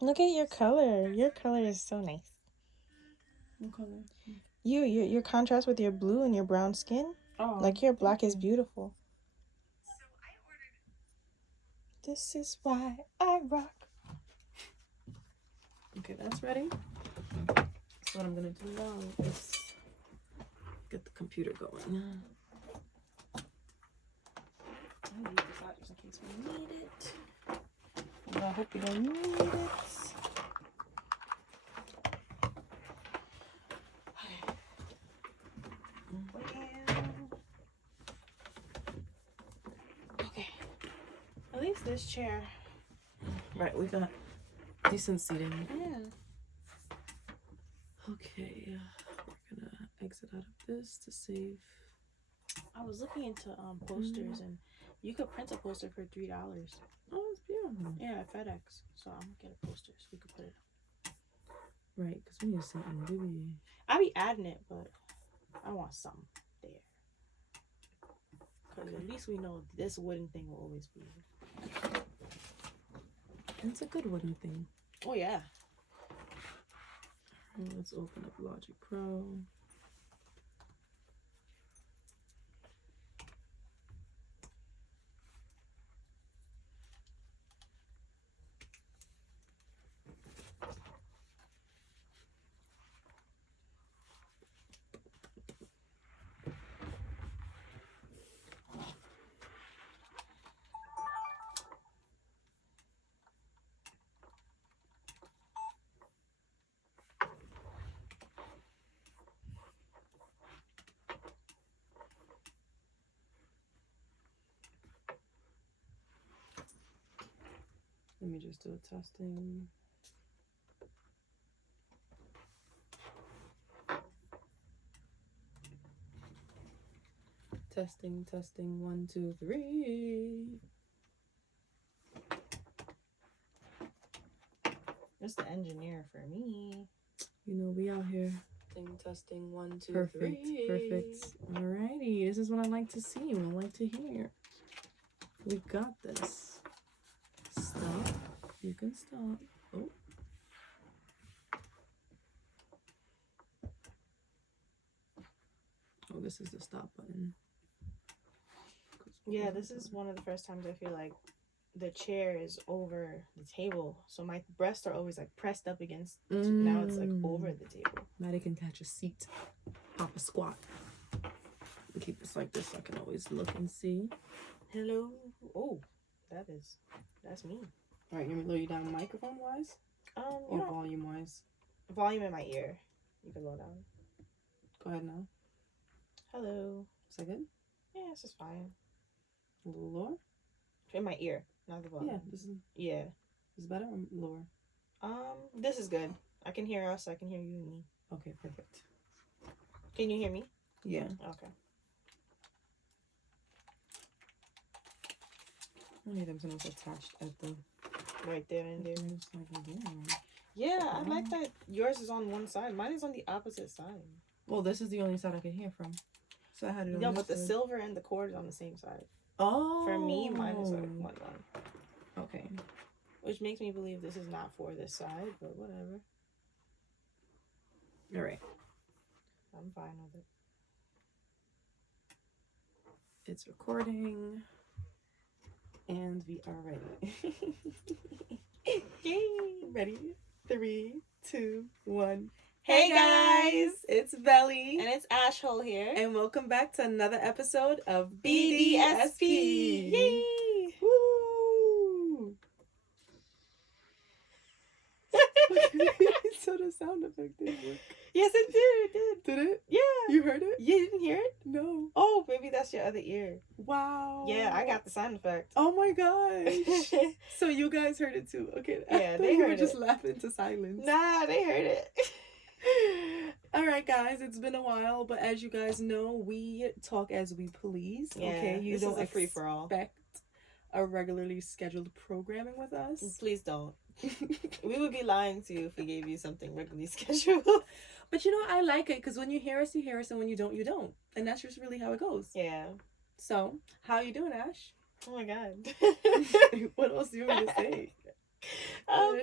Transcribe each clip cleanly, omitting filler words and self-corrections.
Look at your color. Your color is so nice. What color? Your contrast with your blue and your brown skin. Oh, Like your black is you. beautiful. This is why I rock. Okay, that's ready. So what I'm gonna do now is get the computer going. I'm gonna use this out just in case we need it. But I hope we don't need it. Okay. At least this chair. Right, we got decent seating. Yeah. Okay, we're gonna exit out of this to save. I was looking into posters and you could print a poster for $3. Oh, it's beautiful. Yeah, FedEx. So I'm gonna get a poster so we could put it up. Right, because we need something really. I be adding it, but I want something there. Because at least we know this wooden thing will always be here. And it's a good wooden thing. Oh, yeah. Alright, let's open up Logic Pro. Let me just do a testing. Testing, 1, 2, 3. Just the engineer for me. You know, we out here. Testing, 1, 2, 3. Perfect. Alrighty, this is what I like to see. What I like to hear. We got this. Stop. You can stop. Oh. Oh, this is the stop button. Yeah, this is one of the first times I feel like the chair is over the table. So my breasts are always like pressed up against. Now it's like over the table. Maddie can attach a seat. Pop a squat. And keep this like this so I can always look and see. Hello. Oh, that's me. All right, you want me to lower you down microphone wise? Or volume wise? Volume in my ear. You can lower down. Go ahead now. Hello. Is that good? Yeah, this is fine. A little lower? In my ear, not the volume. Yeah, this is. Yeah. Is it better or lower? This is good. I can hear us. I can hear you and me. Okay, perfect. Can you hear me? Yeah. Okay. I need them something attached at the. Right there and there. Like, yeah, I like that yours is on one side. Mine is on the opposite side. Well, this is the only side I can hear from. So I had it on No, this but the side. silver and the cord is on the same side. Oh. For me, mine is like one. Okay. Which makes me believe this is not for this side, but whatever. All right. I'm fine with it. It's recording. And we are ready. Yay! Ready? 3, 2, 1. Hey guys! It's Belly. And it's Ashhole here. And welcome back to another episode of BDSP! Yay! Woo! So the sound effect didn't work. Yes, it did. It did. Did it? Yeah. You heard it? You didn't hear it? No. Oh, maybe that's your other ear. Wow. Yeah, I got the sound effect. Oh my gosh. So you guys heard it too. Okay. Yeah, they heard it. Just laughing into silence. Nah, they heard it. All right, guys, it's been a while, but as you guys know, we talk as we please. Yeah, okay, you this don't is a free for all. Expect a regularly scheduled programming with us. Please don't. We would be lying to you if we gave you something regularly scheduled. But you know, I like it because when you hear us, and when you don't, you don't, and that's just really how it goes. Yeah. So, how you doing, Ash? Oh my god. What else do you want me to say?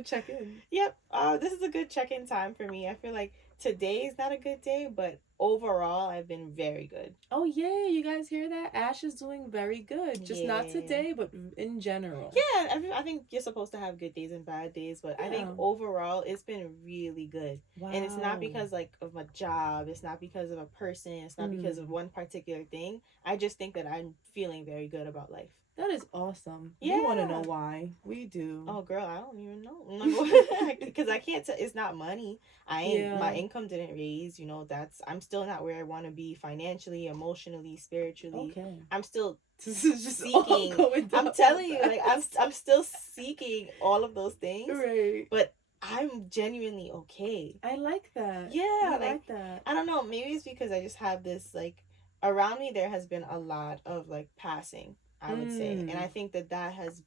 Check in. Yep. This is a good check-in time for me. I feel like today is not a good day, but overall, I've been very good. Oh, yeah. You guys hear that? Ash is doing very good. Just not today, but in general. Yeah, I think you're supposed to have good days and bad days, but I think overall, it's been really good. Wow. And it's not because, like, of a job. It's not because of a person. It's not because of one particular thing. I just think that I'm feeling very good about life. That is awesome. Yeah. We want to know why. We do. Oh, girl, I don't even know. Because I can't tell. It's not money. My income didn't raise. You know, I'm still not where I want to be financially, emotionally, spiritually. Okay. I'm still seeking. I'm telling you, like, I'm still seeking all of those things. Right. But I'm genuinely okay. I like that. Yeah. I like that. I don't know. Maybe it's because I just have this, like, around me there has been a lot of, like, passing, I would say. And I think that has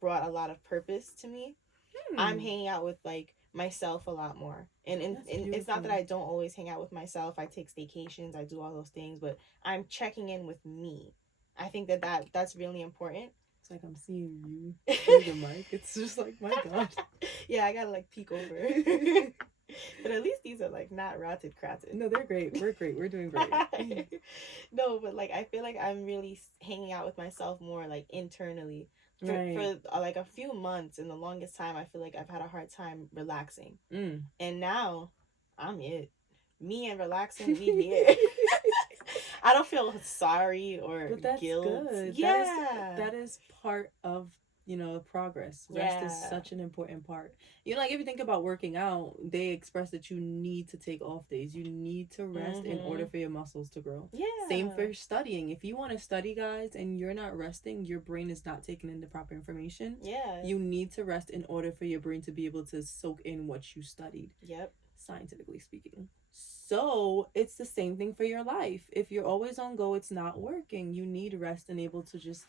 brought a lot of purpose to me. I'm hanging out with, like, myself a lot more. And it's not that I don't always hang out with myself. I take staycations. I do all those things. But I'm checking in with me. I think that's really important. It's like I'm seeing you through the mic. It's just like, my God. Yeah, I gotta, like, peek over. But at least these are, like, not rotted kratted. No, they're great. We're great. We're doing great. No, but, like, I feel like I'm really hanging out with myself more, like, internally. For like, a few months, in the longest time, I feel like I've had a hard time relaxing. And now, I'm it. Me and relaxing, we here. I don't feel sorry or guilt. Good. Yeah. That is part of, you know, progress. Rest is such an important part. You know, like, if you think about working out, they express that you need to take off days. You need to rest in order for your muscles to grow. Yeah. Same for studying. If you want to study, guys, and you're not resting, your brain is not taking in the proper information. Yeah. You need to rest in order for your brain to be able to soak in what you studied. Yep. Scientifically speaking. So it's the same thing for your life. If you're always on go, it's not working. You need rest and able to just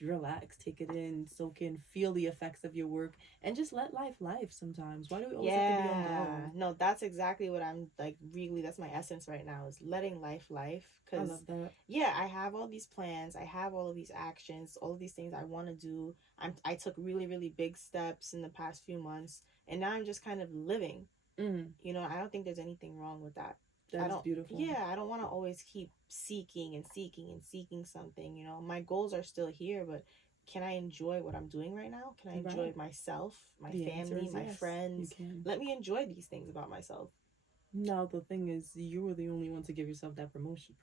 relax, take it in, soak in, feel the effects of your work, and just let life sometimes. Why do we always have to be on go? No, that's exactly what I'm, like, really, that's my essence right now, is letting life. I love that. Yeah, I have all these plans, I have all of these actions, all of these things I want to do. I took really, really big steps in the past few months, and now I'm just kind of living. You know, I don't think there's anything wrong with that. That's beautiful. Yeah, I don't want to always keep seeking something, you know. My goals are still here, but can I enjoy what I'm doing right now? Can I enjoy myself, my family, my friends? Let me enjoy these things about myself. No, the thing is, you were the only one to give yourself that permission.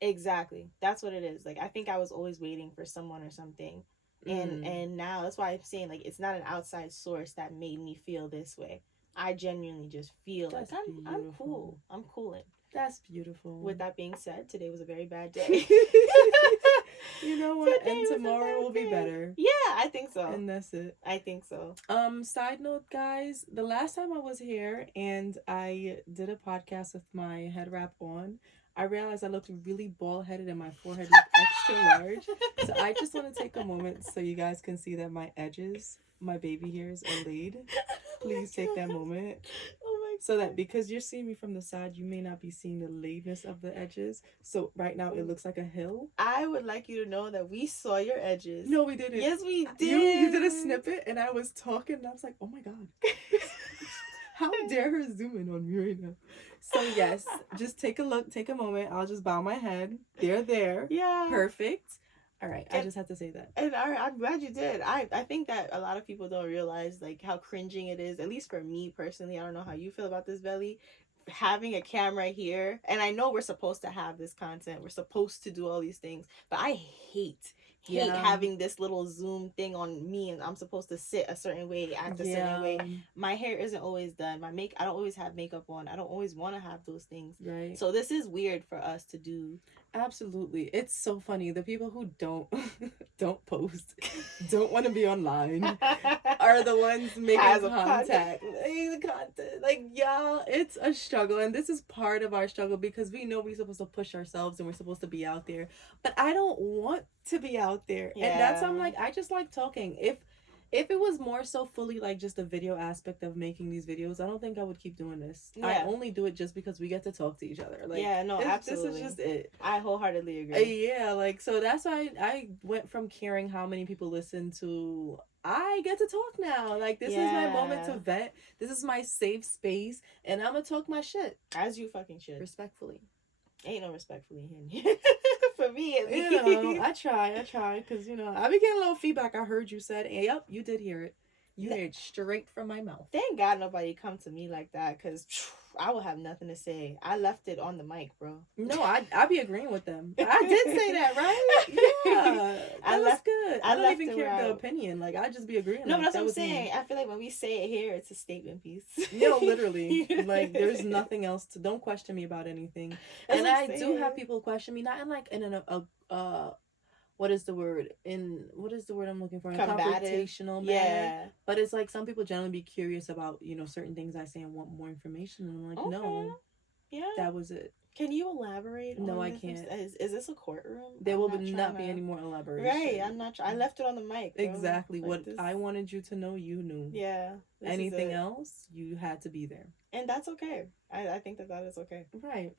Exactly. That's what it is. Like, I think I was always waiting for someone or something. And now, that's why I'm saying, like, it's not an outside source that made me feel this way. I genuinely just feel like I'm cool. I'm cooling. That's beautiful. With that being said, today was a very bad day. You know what? And tomorrow will be better. Yeah, I think so. And that's it. I think so. Side note, guys, the last time I was here and I did a podcast with my head wrap on, I realized I looked really bald-headed and my forehead looked extra large. So I just want to take a moment so you guys can see that my edges, my baby hairs, are laid. Please take that moment. Oh my God. So that because you're seeing me from the side, you may not be seeing the laidness of the edges. So right now it looks like a hill. I would like you to know that we saw your edges. No, we didn't. Yes, we did. You did a snippet and I was talking and I was like, oh my God. How dare her zoom in on me right now? So yes, just take a look, take a moment. I'll just bow my head. They're there. Yeah. Perfect. All right, I just had to say that. And I'm glad you did. I think that a lot of people don't realize, like, how cringing it is, at least for me personally. I don't know how you feel about this, Belly. Having a camera here, and I know we're supposed to have this content. We're supposed to do all these things, but I hate having this little zoom thing on me, and I'm supposed to sit a certain way, act a certain way. My hair isn't always done. I don't always have makeup on. I don't always want to have those things. Right. So this is weird for us to do. Absolutely. It's so funny. The people who don't post, don't want to be online, are the ones making contact. Like, y'all, it's a struggle. And this is part of our struggle because we know we're supposed to push ourselves and we're supposed to be out there. But I don't want to be out there. Yeah. And that's why I'm like, I just like talking. If it was more so fully like just the video aspect of making these videos, I don't think I would keep doing this. Yeah. I only do it just because we get to talk to each other. Like, yeah, no, absolutely. This is just it. I wholeheartedly agree. Yeah, like, so that's why I went from caring how many people listen to I get to talk now. Like, this is my moment to vent. This is my safe space, and I'm gonna talk my shit. As you fucking should. Respectfully. Ain't no respectfully in here. For me, at least. You know, I try, because, you know, I be getting a little feedback. I heard you said, hey, yep, you did hear it. You heard it straight from my mouth. Thank God nobody come to me like that, because I will have nothing to say. I left it on the mic, bro. No, I be agreeing with them. I did say that, right? Yeah. That was good. I don't even care the opinion. Like, I just be agreeing. No, like, but that's what I'm saying. I feel like when we say it here, it's a statement piece. No, literally. Like, there's nothing else to... Don't question me about anything. And I do have people question me, not in like in what is the word I'm looking for? In a confrontational manner. Yeah. But it's like some people generally be curious about, you know, certain things I say and want more information. And I'm like, okay. No. Yeah. That was it. Can you elaborate? No, I can't. Is this a courtroom? There will not be any more elaboration. Right. I'm not. I left it on the mic. Bro. Exactly. Like what I wanted you to know, you knew. Yeah. Anything else, you had to be there. And that's okay. I think that is okay. Right.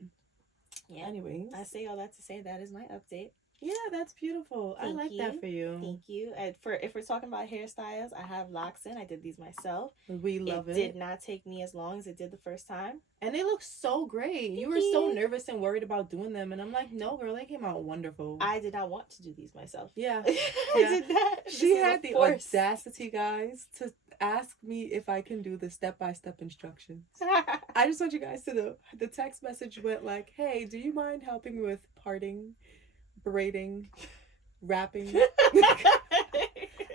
Yeah. Anyways, I say all that to say that is my update. Yeah, that's beautiful. I like that for you. Thank you. And if we're talking about hairstyles, I have locks in. I did these myself. We love it. It did not take me as long as it did the first time. And they look so great. You were so nervous and worried about doing them. And I'm like, no, girl, they came out wonderful. I did not want to do these myself. Yeah. I did not. She had the audacity, guys, to ask me if I can do the step-by-step instructions. I just want you guys to know. The text message went like, hey, do you mind helping me with parting, braiding, wrapping?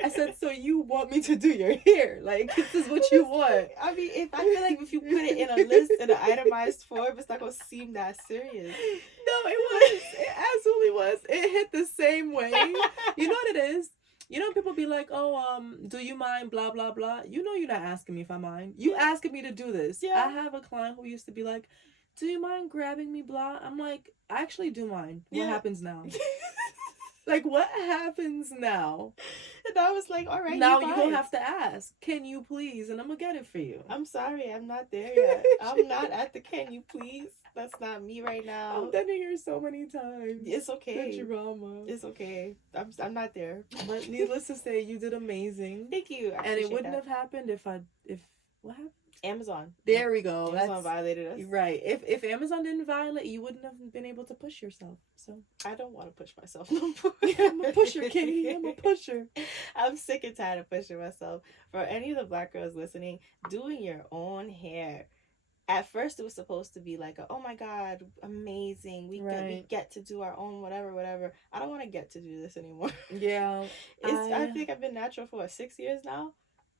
I said, so you want me to do your hair? Like, this is what you want. I mean, I feel like if you put it in a list in an itemized form, it's not gonna seem that serious. No, it was. It absolutely was. It hit the same way. You know what it is? You know, people be like, oh, do you mind blah, blah, blah. You know you're not asking me if I mind. You asking me to do this. Yeah. I have a client who used to be like, do you mind grabbing me blah? I'm like, I actually do mind. What happens now? Like, what happens now? And I was like, all right. Now you don't have to ask. Can you please? And I'm going to get it for you. I'm sorry. I'm not there yet. I'm not at the can you please. That's not me right now. I've done it here so many times. It's okay. The drama. It's okay. I'm not there. But needless to say, you did amazing. Thank you. And it wouldn't have happened if what happened? Amazon. There we go. Amazon violated us. Right. If Amazon didn't violate, you wouldn't have been able to push yourself. So I don't want to push myself no more. I'm a pusher, Katie. I'm a pusher. I'm sick and tired of pushing myself. For any of the black girls listening, doing your own hair. At first, it was supposed to be like, oh my God, amazing. We get to do our own whatever. I don't want to get to do this anymore. Yeah. I think I've been natural for 6 years now.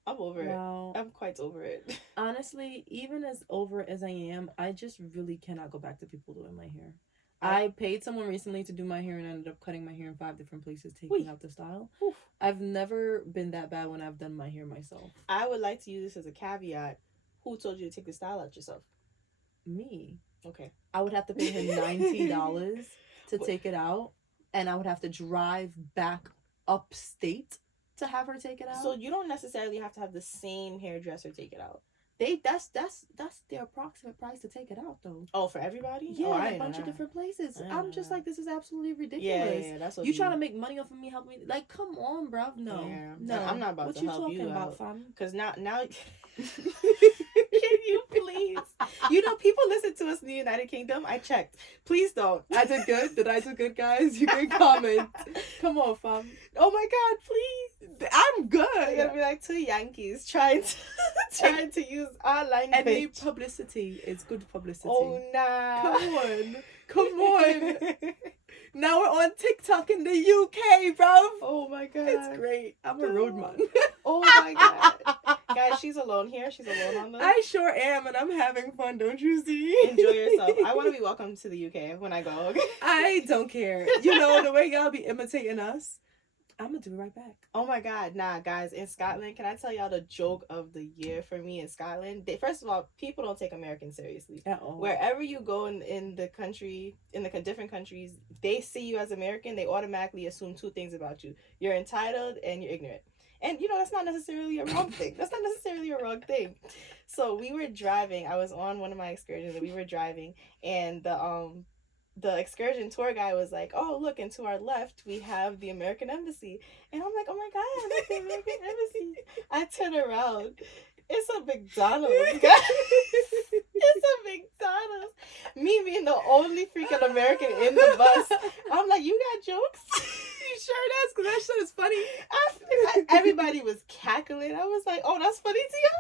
I'm over it. I'm quite over it. Honestly, even as over it as I am, I just really cannot go back to people doing my hair. I paid someone recently to do my hair and ended up cutting my hair in 5 different places, taking out the style. Oof. I've never been that bad when I've done my hair myself. I would like to use this as a caveat. Who told you to take the style out yourself? Me. Okay. I would have to pay her $90 to take it out, and I would have to drive back upstate to have her take it out. So you don't necessarily have to have the same hairdresser take it out. That's the approximate price to take it out though. Oh, for everybody? Yeah, a bunch of different places. I'm just like, this is absolutely ridiculous. Yeah, that's what you trying to make money off of me, help me. Like, come on, bro. No. I'm not about to help you out. Because now can you please? You know, people listen to us in the United Kingdom. I checked. Please don't. I did good. Did I do good, guys? You can comment. Come on, fam. Oh my God, please. I'm good. You're gonna be like 2 Yankees trying to use our language. Any publicity is good publicity. Oh nah. Come on. Now we're on TikTok in the UK, bro. Oh my God. It's great. I'm a roadman. Oh my God. Guys, she's alone here. She's alone on this. I sure am, and I'm having fun, don't you see? Enjoy yourself. I want to be welcome to the UK when I go, okay? I don't care. You know, the way y'all be imitating us, I'm going to do it right back. Oh my God. Nah, guys, in Scotland, can I tell y'all the joke of the year for me in Scotland? First of all, people don't take Americans seriously. At all. Wherever you go in the country, in the different countries, they see you as American, they automatically assume 2 things about you. You're entitled and you're ignorant. And that's not necessarily a wrong thing. That's not necessarily a wrong thing. So we were driving. I was on one of my excursions and we were driving, and the excursion tour guy was like, "Oh, look, and to our left we have the American Embassy." And I'm like, "Oh my god, look, the American Embassy." I turn around. It's a McDonald's, guys. It's a McDonald's. Me being the only freaking American in the bus. I'm like, "You got jokes?" You sure does, because that shit is funny. Everybody was cackling. I was like, "Oh, that's funny to you?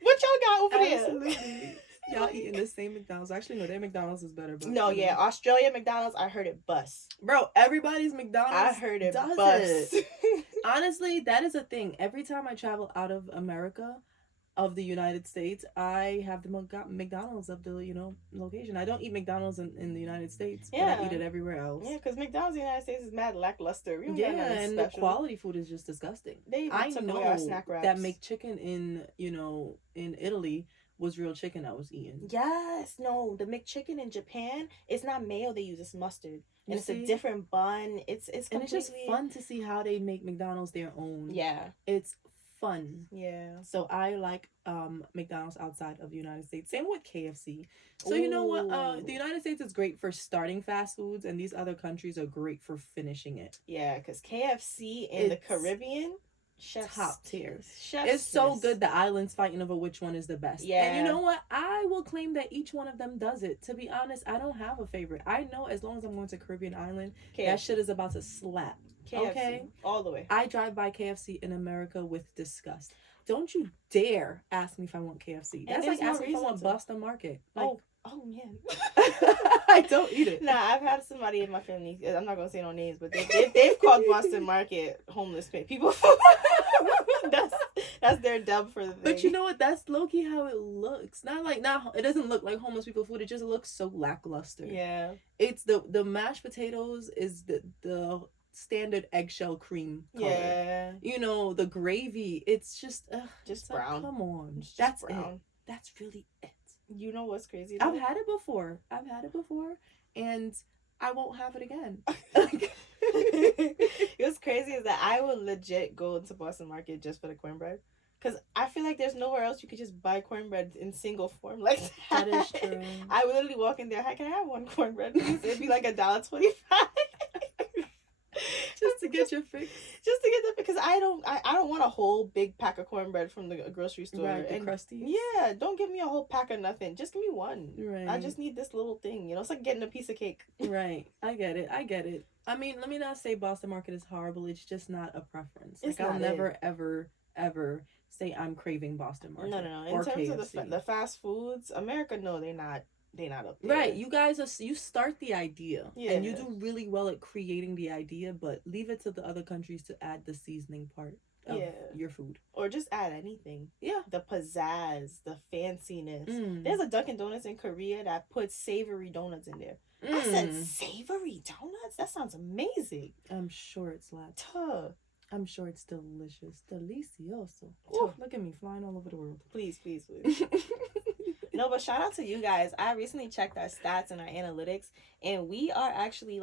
What y'all got over there?" Absolutely. Y'all eating the same McDonald's. Actually, no, their McDonald's is better. But no, yeah, Australia McDonald's, I heard it bust. Bro, everybody's McDonald's. I heard it bust. Honestly, that is a thing. Every time I travel out of America, of the United States, I have the McDonald's of the location. I don't eat McDonald's in the United States, but I eat it everywhere else. Yeah, because McDonald's in the United States is mad lackluster. We don't yeah, got nothing and special. the quality food is just disgusting. I know our snack wraps. that McChicken in Italy was real chicken I was eating. Yes, no, the McChicken in Japan, it's not mayo they use, it's mustard. And it's a different bun. It's completely... And it's just fun to see how they make McDonald's their own. Yeah. It's fun. Yeah. So I like McDonald's outside of the United States. Same with KFC. So you know what? The United States is great for starting fast foods, and these other countries are great for finishing it. Yeah, because KFC in the Caribbean, top tier. It's so good the islands fighting over which one is the best. Yeah. And you know what? I will claim that each one of them does it. To be honest, I don't have a favorite. I know as long as I'm going to Caribbean island, that shit is about to slap. KFC, okay? All the way. I drive by KFC in America with disgust. Don't you dare ask me if I want KFC. That's like asking if I want Boston Market. Like, oh man. I don't eat it. Nah, I've had somebody in my family, I'm not gonna say no names, but they've called Boston Market homeless people. that's their dub for the thing. But you know what? That's low-key how it looks. It doesn't look like homeless people food. It just looks so lackluster. Yeah. It's the mashed potatoes is the standard eggshell cream color. Yeah. The gravy, it's just brown. Come on. That's brown. That's really it. You know what's crazy though? I've had it before, and I won't have it again. What's crazy is that I would legit go into Boston Market just for the cornbread. Because I feel like there's nowhere else you could just buy cornbread in single form like that. That is true. I would literally walk in there, "Hi, can I have one cornbread, please?" It'd be like $1.25. Just to get your fix. Just to get the, because I don't want a whole big pack of cornbread from the grocery store. Right, the crusties. Yeah, don't give me a whole pack of nothing. Just give me one. Right. I just need this little thing. It's like getting a piece of cake. Right. I get it. I mean, let me not say Boston Market is horrible. It's just not a preference. I'll never, ever, ever say I'm craving Boston Market. No. In terms KFC. Of the fast foods, America, no, they're not up there. Right, you guys you start the idea, and you do really well at creating the idea, but leave it to the other countries to add the seasoning part of your food, or just add anything. Yeah, the pizzazz, the fanciness. There's a Dunkin' Donuts in Korea that puts savory donuts in there. I said savory donuts. That sounds amazing. I'm sure it's slaps. I'm sure it's delicious, delicioso. Look at me flying all over the world. Please. No, but shout out to you guys. I recently checked our stats and our analytics, and we are actually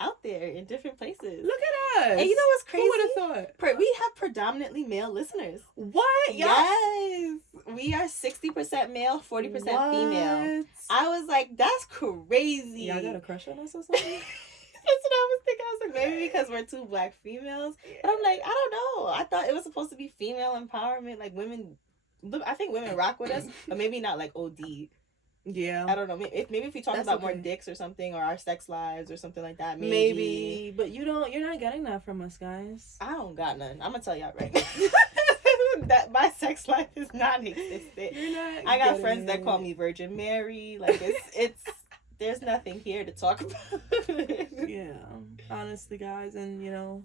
out there in different places. Look at us. And you know what's crazy? Who would have thought? We have predominantly male listeners. What? Yes. We are 60% male, 40% female. I was like, that's crazy. Y'all got a crush on us or something? That's what I was thinking. I was like, maybe because we're two Black females. But I'm like, I don't know. I thought it was supposed to be female empowerment, like women. I think women rock with us, but maybe not like OD. Yeah. I don't know. Maybe if we talk about more dicks or something, or our sex lives or something like that. Maybe. But you're not getting that from us, guys. I don't got none. I'm gonna tell y'all right now. That my sex life is non-existent. I got friends that call me Virgin Mary. Like it's there's nothing here to talk about. Yeah. Honestly, guys, and no.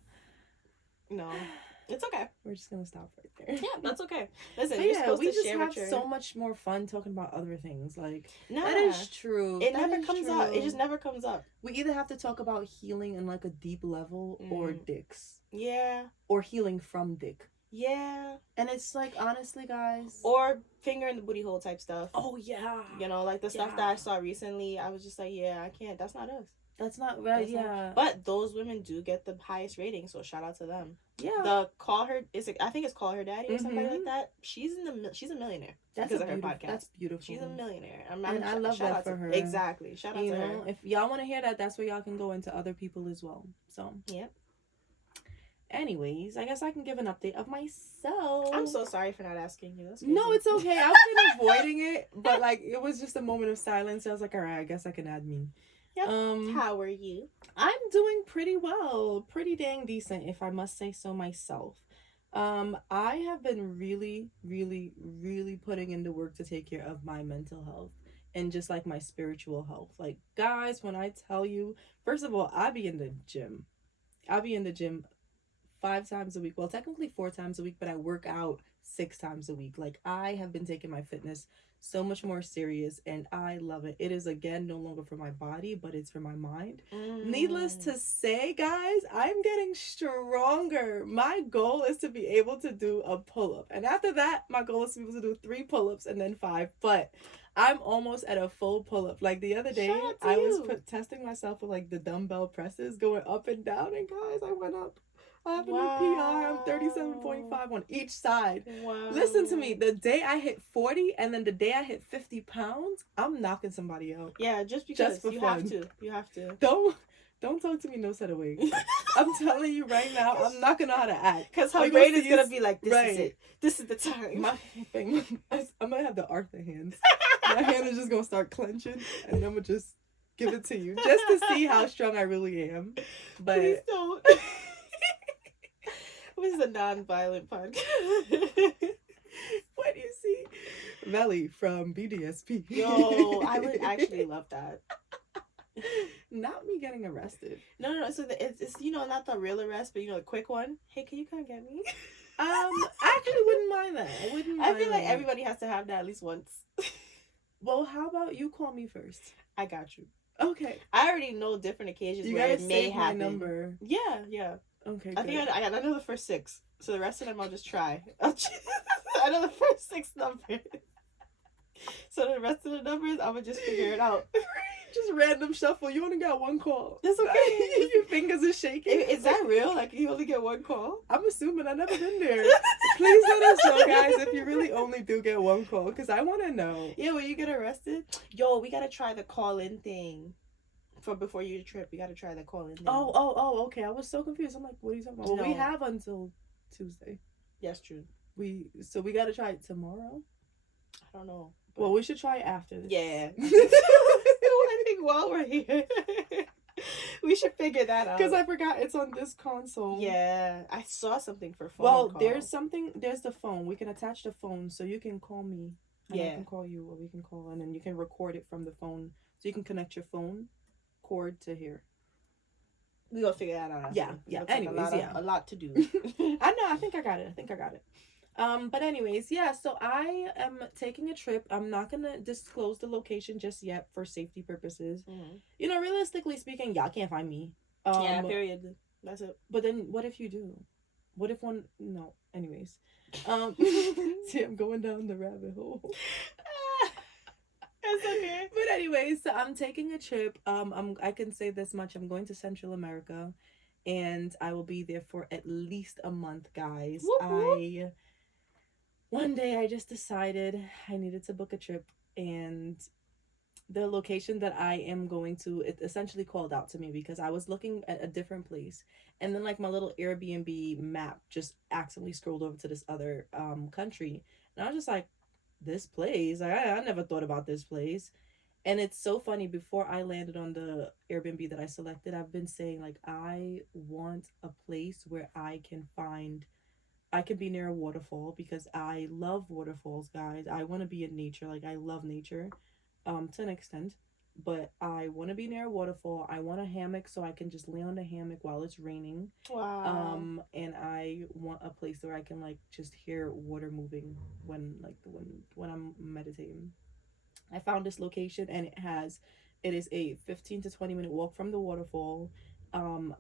It's okay. We're just gonna stop right there. Yeah, that's okay. Listen, we just have so much more fun talking about other things. That is true. It never comes up. It just never comes up. We either have to talk about healing in a deep level or dicks. Yeah. Or healing from dick. Yeah. And it's honestly, guys. Or finger in the booty hole type stuff. Oh yeah. The stuff that I saw recently. I was just like, yeah, I can't. That's not us. That's not right. Yeah. But those women do get the highest rating, so shout out to them. Yeah. The Call Her I think it's Call Her Daddy or something like that. She's a millionaire. That's because of her podcast. That's beautiful. She's a millionaire. And I love that for her. Exactly. Shout out to her. If y'all want to hear that, that's where y'all can go into other people as well. So yep. Anyways, I guess I can give an update of myself. I'm so sorry for not asking you. No, it's okay. I've been avoiding it, but like it was just a moment of silence. I was like, all right, I guess I can add me. Yep. How are you? I'm doing pretty well, pretty dang decent, if I must say so myself. I have been really, really, really putting in the work to take care of my mental health and just like my spiritual health. Like, guys, when I tell you, first of all, I be in the gym. 5 times a week. Well, technically 4 times a week, but I work out 6 times a week. Like, I have been taking my fitness so much more serious, and I love it. It is, again, no longer for my body, but it's for my mind. Needless to say, guys, I'm getting stronger. My goal is to be able to do a pull-up, and after that, my goal is to be able to do 3 pull-ups and then 5, but I'm almost at a full pull-up. Like, the other day, I was testing myself with, like, the dumbbell presses going up and down, and guys, I went up. I have a new PR. I'm 37.5 on each side. Wow. Listen to me. The day I hit 40 and then the day I hit 50 pounds, I'm knocking somebody out. Yeah, just because. Just for fun. You have to. Don't talk to me no set of wigs. I'm telling you right now, I'm not going to know how to act. Because her brain is going to be like, this is it. This is the time. My thing, I'm going to have the Arthur hands. My hand is just going to start clenching and I'm going to just give it to you. Just to see how strong I really am. But please don't. This is a non-violent podcast. What do you see? Melly from BDSP. Yo, I would actually love that. Not me getting arrested. No. So it's not the real arrest, but the quick one. Hey, can you come get me? I actually wouldn't mind that. I feel like everybody has to have that at least once. Well, how about you call me first? I got you. Okay. I already know different occasions where it may happen. My number. Yeah. Okay. I think I know the first 6, so the rest of them I'll just try. I know the first 6 numbers, so the rest of the numbers I'm gonna just figure it out. Just random shuffle. You only got 1 call. That's okay. Your fingers are shaking. Is that real? Like you only get 1 call? I'm assuming I've never been there. Please let us know, guys, if you really only do get 1 call, because I want to know. Yeah, when you get arrested, yo, we gotta try the call-in thing. For before you trip, you gotta try the call-in thing. Oh, okay. I was so confused. I'm like, what are you talking about? Well, we have until Tuesday. Yes, true. So we gotta try it tomorrow. I don't know. Well, we should try it after this. Yeah. I think while we're here, we should figure that out. Because I forgot it's on this console. Yeah, I saw something for phone. Well, call. There's the phone. We can attach the phone, so you can call me. And I can call you, or we can call, and then you can record it from the phone, so you can connect your phone cord to here. We gonna figure that out. Yeah. Anyways, a lot to do. I know. I think I got it. But anyways, yeah. So I am taking a trip. I'm not gonna disclose the location just yet for safety purposes. Mm-hmm. Realistically speaking, y'all can't find me. Yeah. Period. That's it. But then, what if you do? What if one? No. Anyways. See, I'm going down the rabbit hole. It's okay. But anyways, so I'm taking a trip. I can say this much. I'm going to Central America, and I will be there for at least a month, guys. Whoop. One day I just decided I needed to book a trip, and the location that I am going to, it essentially called out to me because I was looking at a different place, and then like my little Airbnb map just accidentally scrolled over to this other country, and I was just like, this place, I never thought about this place. And it's so funny, before I landed on the Airbnb that I selected, I've been saying like, I want a place where I can be near a waterfall, because I love waterfalls, guys. I want to be in nature. Like, I love nature to an extent, but I want to be near a waterfall. I want a hammock so I can just lay on the hammock while it's raining. Wow. And I want a place where I can like just hear water moving when I'm meditating. I found this location, and it is a 15 to 20 minute walk from the waterfall.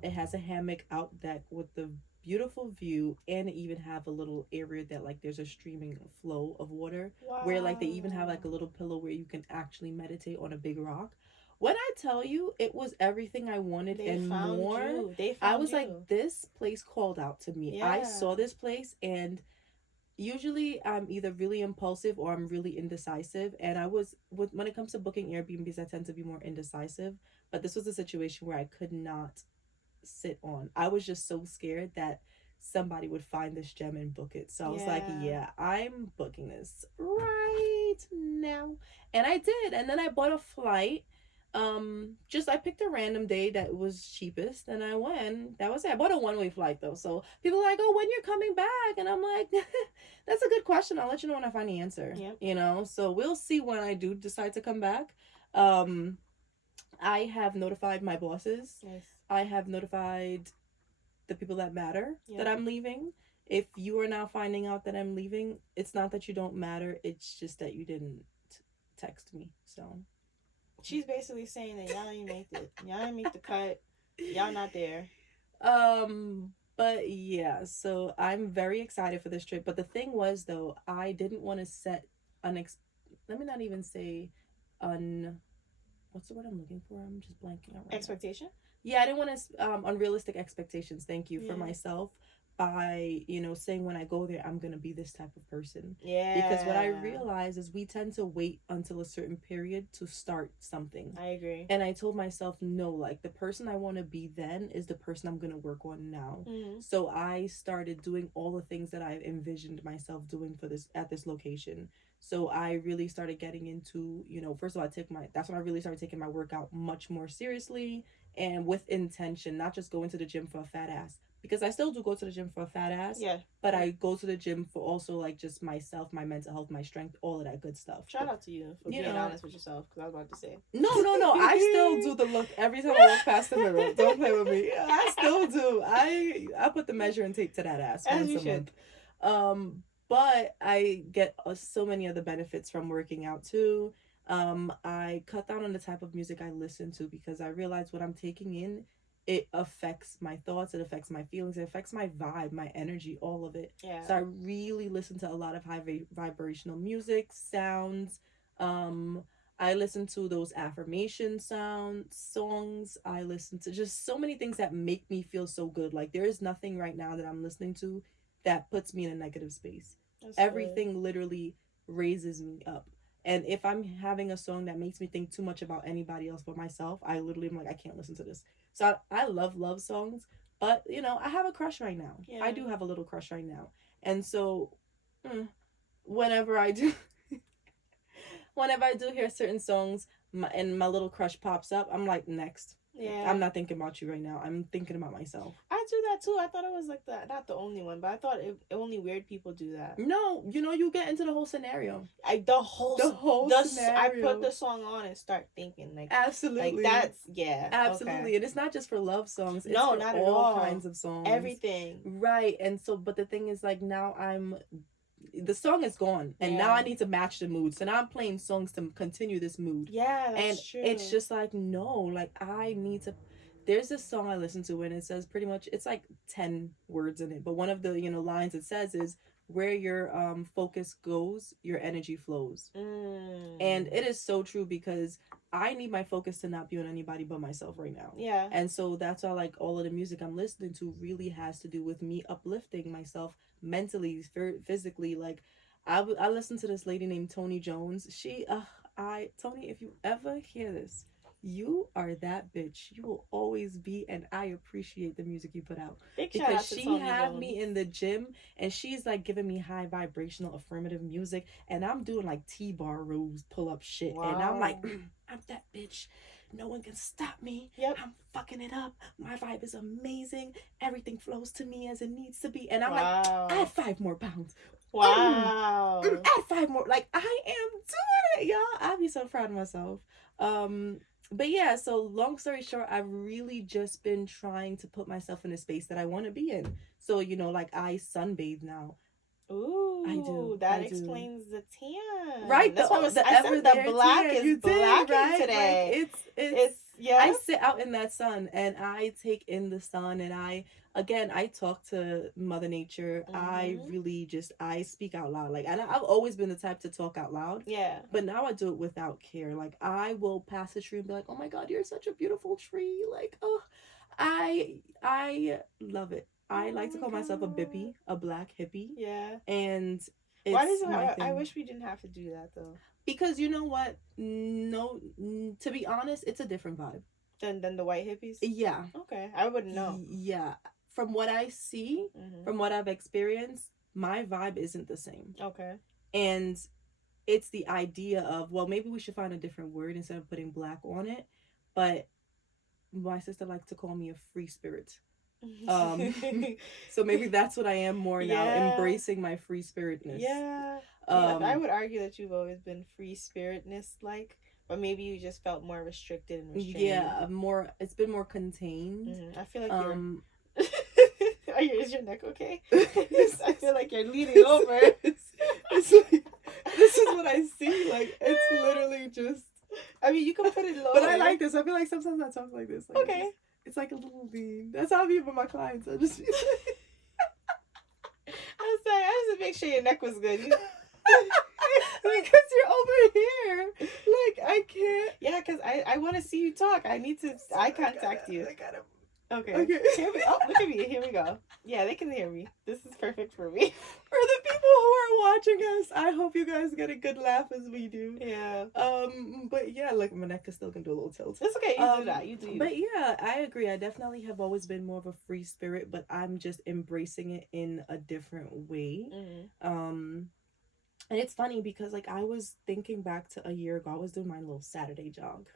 It has a hammock out deck with the beautiful view, and it even have a little area that like there's a streaming flow of water. Wow. Where like they even have like a little pillow where you can actually meditate on a big rock. When I tell you it was everything I wanted They and found more, you. They I found was you. like, this place called out to me. I saw Yeah. this place, and usually I'm either really impulsive or I'm really indecisive. And I was when it comes to booking Airbnbs, I tend to be more indecisive. But this was a situation where I could not sit on. I was just so scared that somebody would find this gem and book it. So I was like, Yeah. yeah, I'm booking this right now. And I did. And then I bought a flight. Just I picked a random day that was cheapest and I went. That was it. I bought a one-way flight though. So people are like, "Oh, when you're coming back?" And I'm like, "That's a good question. I'll let you know when I find the answer." Yep. You know? So we'll see when I do decide to come back. Um I have notified my bosses. Yes. I have notified the people that matter that I'm leaving. If you are now finding out that I'm leaving, it's not that you don't matter, it's just that you didn't text me. So she's basically saying that y'all ain't make it. Y'all ain't make the cut. Y'all not there. But yeah, so I'm very excited for this trip. But the thing was though, I didn't want to set let me not even say what's the word I'm looking for? I'm just blanking out right Expectation? now. Yeah, I didn't want to unrealistic expectations. Thank you for myself by saying when I go there I'm gonna be this type of person. Yeah. Because what I realize is we tend to wait until a certain period to start something. I agree. And I told myself no, like the person I want to be then is the person I'm gonna work on now. Mm-hmm. So I started doing all the things that I envisioned myself doing for this at this location. So I really started getting into, first of all, that's when I really started taking my workout much more seriously and with intention, not just going to the gym for a fat ass. Because I still do go to the gym for a fat ass. Yeah. But I go to the gym for also like just myself, my mental health, my strength, all of that good stuff. Shout out to you for being honest with yourself, because I was about to say. No. I still do the look every time I walk past the mirror. Don't play with me. I still do. I put the measuring tape to that ass As once you a should. month. But I get so many other benefits from working out too. I cut down on the type of music I listen to because I realize what I'm taking in, it affects my thoughts, it affects my feelings, it affects my vibe, my energy, all of it. Yeah. So I really listen to a lot of high vibrational music, sounds. I listen to those affirmation songs. I listen to just so many things that make me feel so good. Like there is nothing right now that I'm listening to that puts me in a negative space. Everything literally raises me up. And if I'm having a song that makes me think too much about anybody else but myself, I literally am like, I can't listen to this. So I love songs, but I have a crush right now. Yeah. I do have a little crush right now. And so whenever I do hear certain songs and my little crush pops up, I'm like, next. Yeah. I'm not thinking about you right now. I'm thinking about myself. I do that too. I thought it was like not the only one, but I thought only weird people do that. No, you get into the whole scenario. The whole scenario. I put the song on and start thinking like absolutely. Like that's absolutely. Okay. And it's not just for love songs. It's no, for not all at all kinds of songs. Everything. Right. And so, but the thing is, like now the song is gone and now I need to match the mood. So now I'm playing songs to continue this mood. Yeah, that's true. It's just like, no, like I need to. There's this song I listen to and it says pretty much, it's like 10 words in it. But one of the, lines it says is, where your focus goes, your energy flows. And it is so true because I need my focus to not be on anybody but myself right now. Yeah. And so that's why like all of the music I'm listening to really has to do with me uplifting myself mentally, physically. Like I listen to this lady named Tony Jones. Tony, if you ever hear this, you are that bitch. You will always be, and I appreciate the music you put out. Because she had me in the gym and she's like giving me high vibrational affirmative music and I'm doing like T-bar rows, pull up shit. Wow. And I'm like, I'm that bitch. No one can stop me. Yep. I'm fucking it up. My vibe is amazing. Everything flows to me as it needs to be. And I'm like, add 5 more pounds. Wow. Add 5 more. Like I am doing it, y'all. I'd be so proud of myself. But yeah, so long story short, I've really just been trying to put myself in a space that I want to be in. So, like I sunbathe now. Ooh, I do. That explains the tan. Right. That's what I said the black is black right? today. Like Yeah. I sit out in that sun and I take in the sun, and I talk to Mother Nature. I really just I speak out loud. Like, and I've always been the type to talk out loud. Yeah. But now I do it without care. Like, I will pass a tree and be like, "Oh my God, you're such a beautiful tree!" Like, oh, I love it. I like to call myself a bippy, a black hippie. Yeah. And why it's does my it, thing. I wish we didn't have to do that though. Because you know what? No, to be honest, it's a different vibe. Than the white hippies? Yeah. Okay. I wouldn't know. Yeah. From what I see, from what I've experienced, my vibe isn't the same. Okay. And it's the idea of, well, maybe we should find a different word instead of putting black on it. But my sister likes to call me a free spirit. So maybe that's what I am more now, embracing my free spiritness. Yeah. I would argue that you've always been free spiritness, like, but maybe you just felt more restricted and restrained. Yeah, it's been more contained. I feel like is your neck okay? I feel like you're leaning over. It's like, this is what I see. Like, it's literally just. I mean, you can put it lower. But I like this. I feel like sometimes I talk like this. Like, okay. It's like a little lean. That's how I be with my clients. I just. I was sorry. I just to make sure your neck was good. Because you're over here. Like, I can't. Yeah, because I want to see you talk. I need to eye contact you. I gotta. Okay. Here look at me. Here we go. Yeah, they can hear me. This is perfect for me. For the people who are watching us, I hope you guys get a good laugh as we do. Yeah. But yeah, like, my neck is still gonna do a little tilt. It's okay. You do that. You do. But yeah, I agree. I definitely have always been more of a free spirit, but I'm just embracing it in a different way. And it's funny because, like, I was thinking back to a year ago. I was doing my little Saturday jog.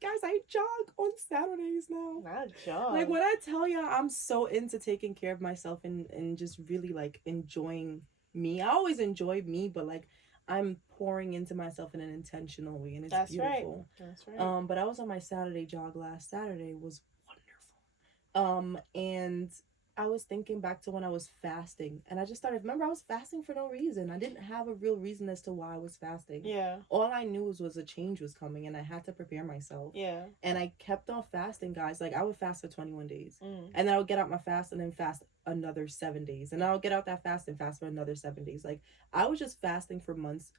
Guys, I jog on Saturdays now. Not jog. Like, when I tell y'all, I'm so into taking care of myself and just really, like, enjoying me. I always enjoy me, but, like, I'm pouring into myself in an intentional way, and it's beautiful. That's right. But I was on my Saturday jog last Saturday. It was wonderful. And I was thinking back to when I was fasting, and I just started, remember, I was fasting for no reason. I didn't have a real reason as to why I was fasting. Yeah. All I knew was a change was coming, and I had to prepare myself. Yeah. And I kept on fasting, guys. Like, I would fast for 21 days. And then I would get out my fast and then fast another 7 days. And I would get out that fast and fast for another 7 days. Like, I was just fasting for months,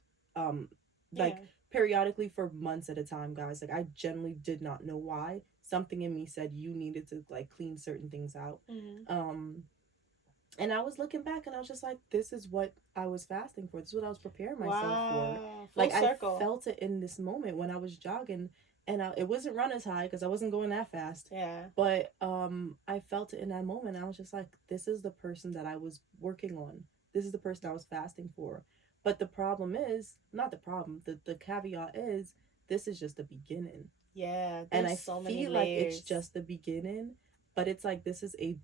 periodically for months at a time, guys. Like, I generally did not know why. Something in me said you needed to, like, clean certain things out. And I was looking back and I was just like, this is what I was fasting for. This is what I was preparing myself for. Like, circle. I felt it in this moment when I was jogging, and it wasn't run as high because I wasn't going that fast. Yeah. But I felt it in that moment. I was just like, this is the person that I was working on. This is the person I was fasting for. But the problem is, not the problem, the caveat is, this is just the beginning. Yeah. And I feel like it's just the beginning, but it's like, this is a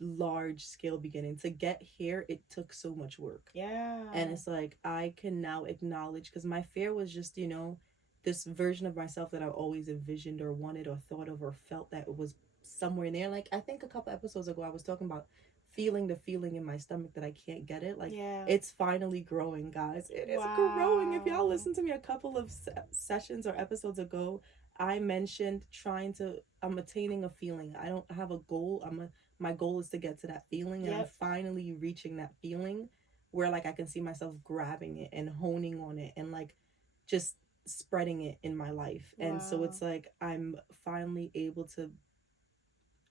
large scale beginning. To get here, it took so much work. Yeah. And it's like, I can now acknowledge, because my fear was just, you know, this version of myself that I always envisioned or wanted or thought of or felt that was somewhere in there. Like, I think a couple episodes ago I was talking about feeling the feeling in my stomach that I can't get it. Like, it's finally growing, guys. It is growing. If y'all listen to me a couple of sessions or episodes ago, I mentioned I'm attaining a feeling. I don't have a goal. My goal is to get to that feeling, and I'm finally reaching that feeling where, like, I can see myself grabbing it and honing on it and, like, just spreading it in my life. And so it's like, I'm finally able to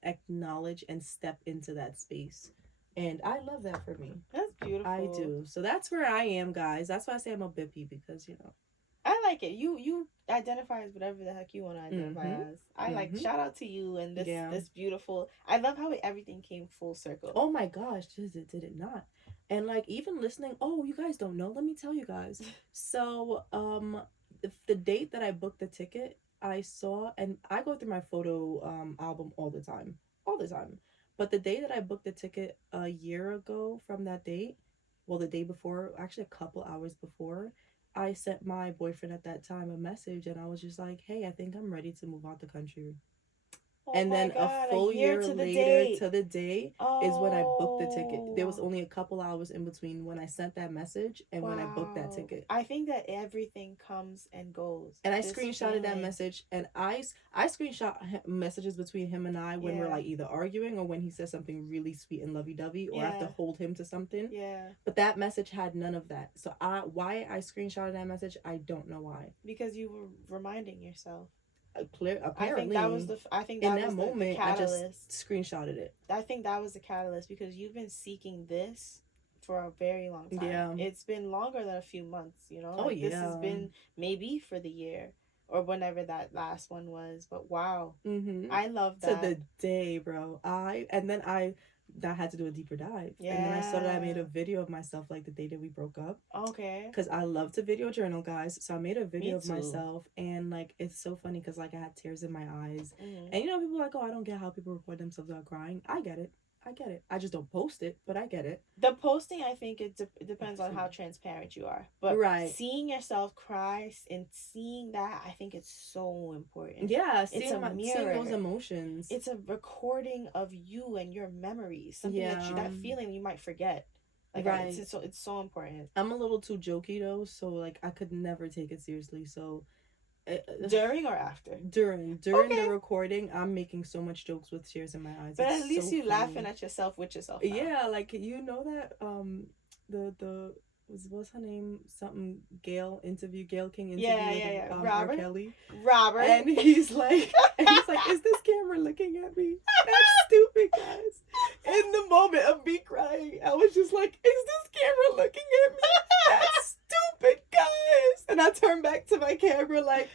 acknowledge and step into that space, and I love that for me. That's beautiful. I do. So that's where I am, guys. That's why I say I'm a bippy, because, you know, I like it. You identify as whatever the heck you want to identify as. I like, shout out to you and this beautiful. I love how everything came full circle. Oh my gosh, did it not? And, like, even listening, oh, you guys don't know, let me tell you guys. So the date that I booked the ticket, I saw, and I go through my photo album all the time. But the day that I booked the ticket a year ago from that date, well, the day before, actually a couple hours before, I sent my boyfriend at that time a message, and I was just like, hey, I think I'm ready to move out the country. And then a full year later to the day is when I booked the ticket. There was only a couple hours in between when I sent that message and when I booked that ticket. I think that everything comes and goes. And I screenshotted that message, and I screenshot messages between him and I when we're like either arguing or when he says something really sweet and lovey-dovey, or I have to hold him to something. Yeah. But that message had none of that. So why I screenshotted that message, I don't know why. Because you were reminding yourself. Apparently, I think that was the catalyst. I just screenshotted it. I think that was the catalyst because you've been seeking this for a very long time. Yeah. It's been longer than a few months, you know? Like, This has been maybe for the year or whenever that last one was. But wow. Mm-hmm. I love that. To the day, bro. That had to do a deeper dive. Yeah. And then I made a video of myself like the day that we broke up. Okay. Because I love to video journal, guys. So I made a video of myself, and like it's so funny because like I had tears in my eyes. Mm-hmm. And you know, people are like, oh, I don't get how people record themselves without crying. I get it. I just don't post it, but I get it. The posting, I think it depends on how transparent you are. But seeing yourself cry and seeing that, I think it's so important. Yeah, seeing those emotions. It's a recording of you and your memories. Something that feeling you might forget. Like it's so important. I'm a little too jokey though, so like I could never take it seriously. So during or after? During the recording, I'm making so much jokes with tears in my eyes. But at least you laughing at yourself with yourself now. Yeah, like you know that the what's her name? Something Gail King interview. Yeah. Robert Kelly. Robert. And he's like, is this camera looking at me? That's stupid, guys. In the moment of me crying, I was just like, is this camera looking at me? That's stupid, guys. And I turned back to my camera like,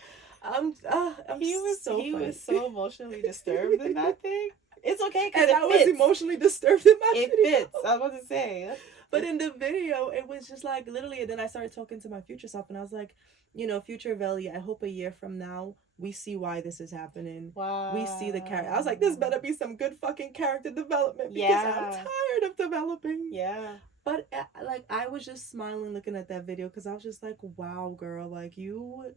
he was so emotionally disturbed in that thing. It's okay because I was emotionally disturbed in my video. It fits. I was about to say. But in the video, it was just like literally, and then I started talking to my future self, and I was like, you know, future Velly, I hope a year from now we see why this is happening. Wow. We see the character. I was like, this better be some good fucking character development because I'm tired of developing. Yeah. But like, I was just smiling looking at that video because I was just like, wow, girl, like you.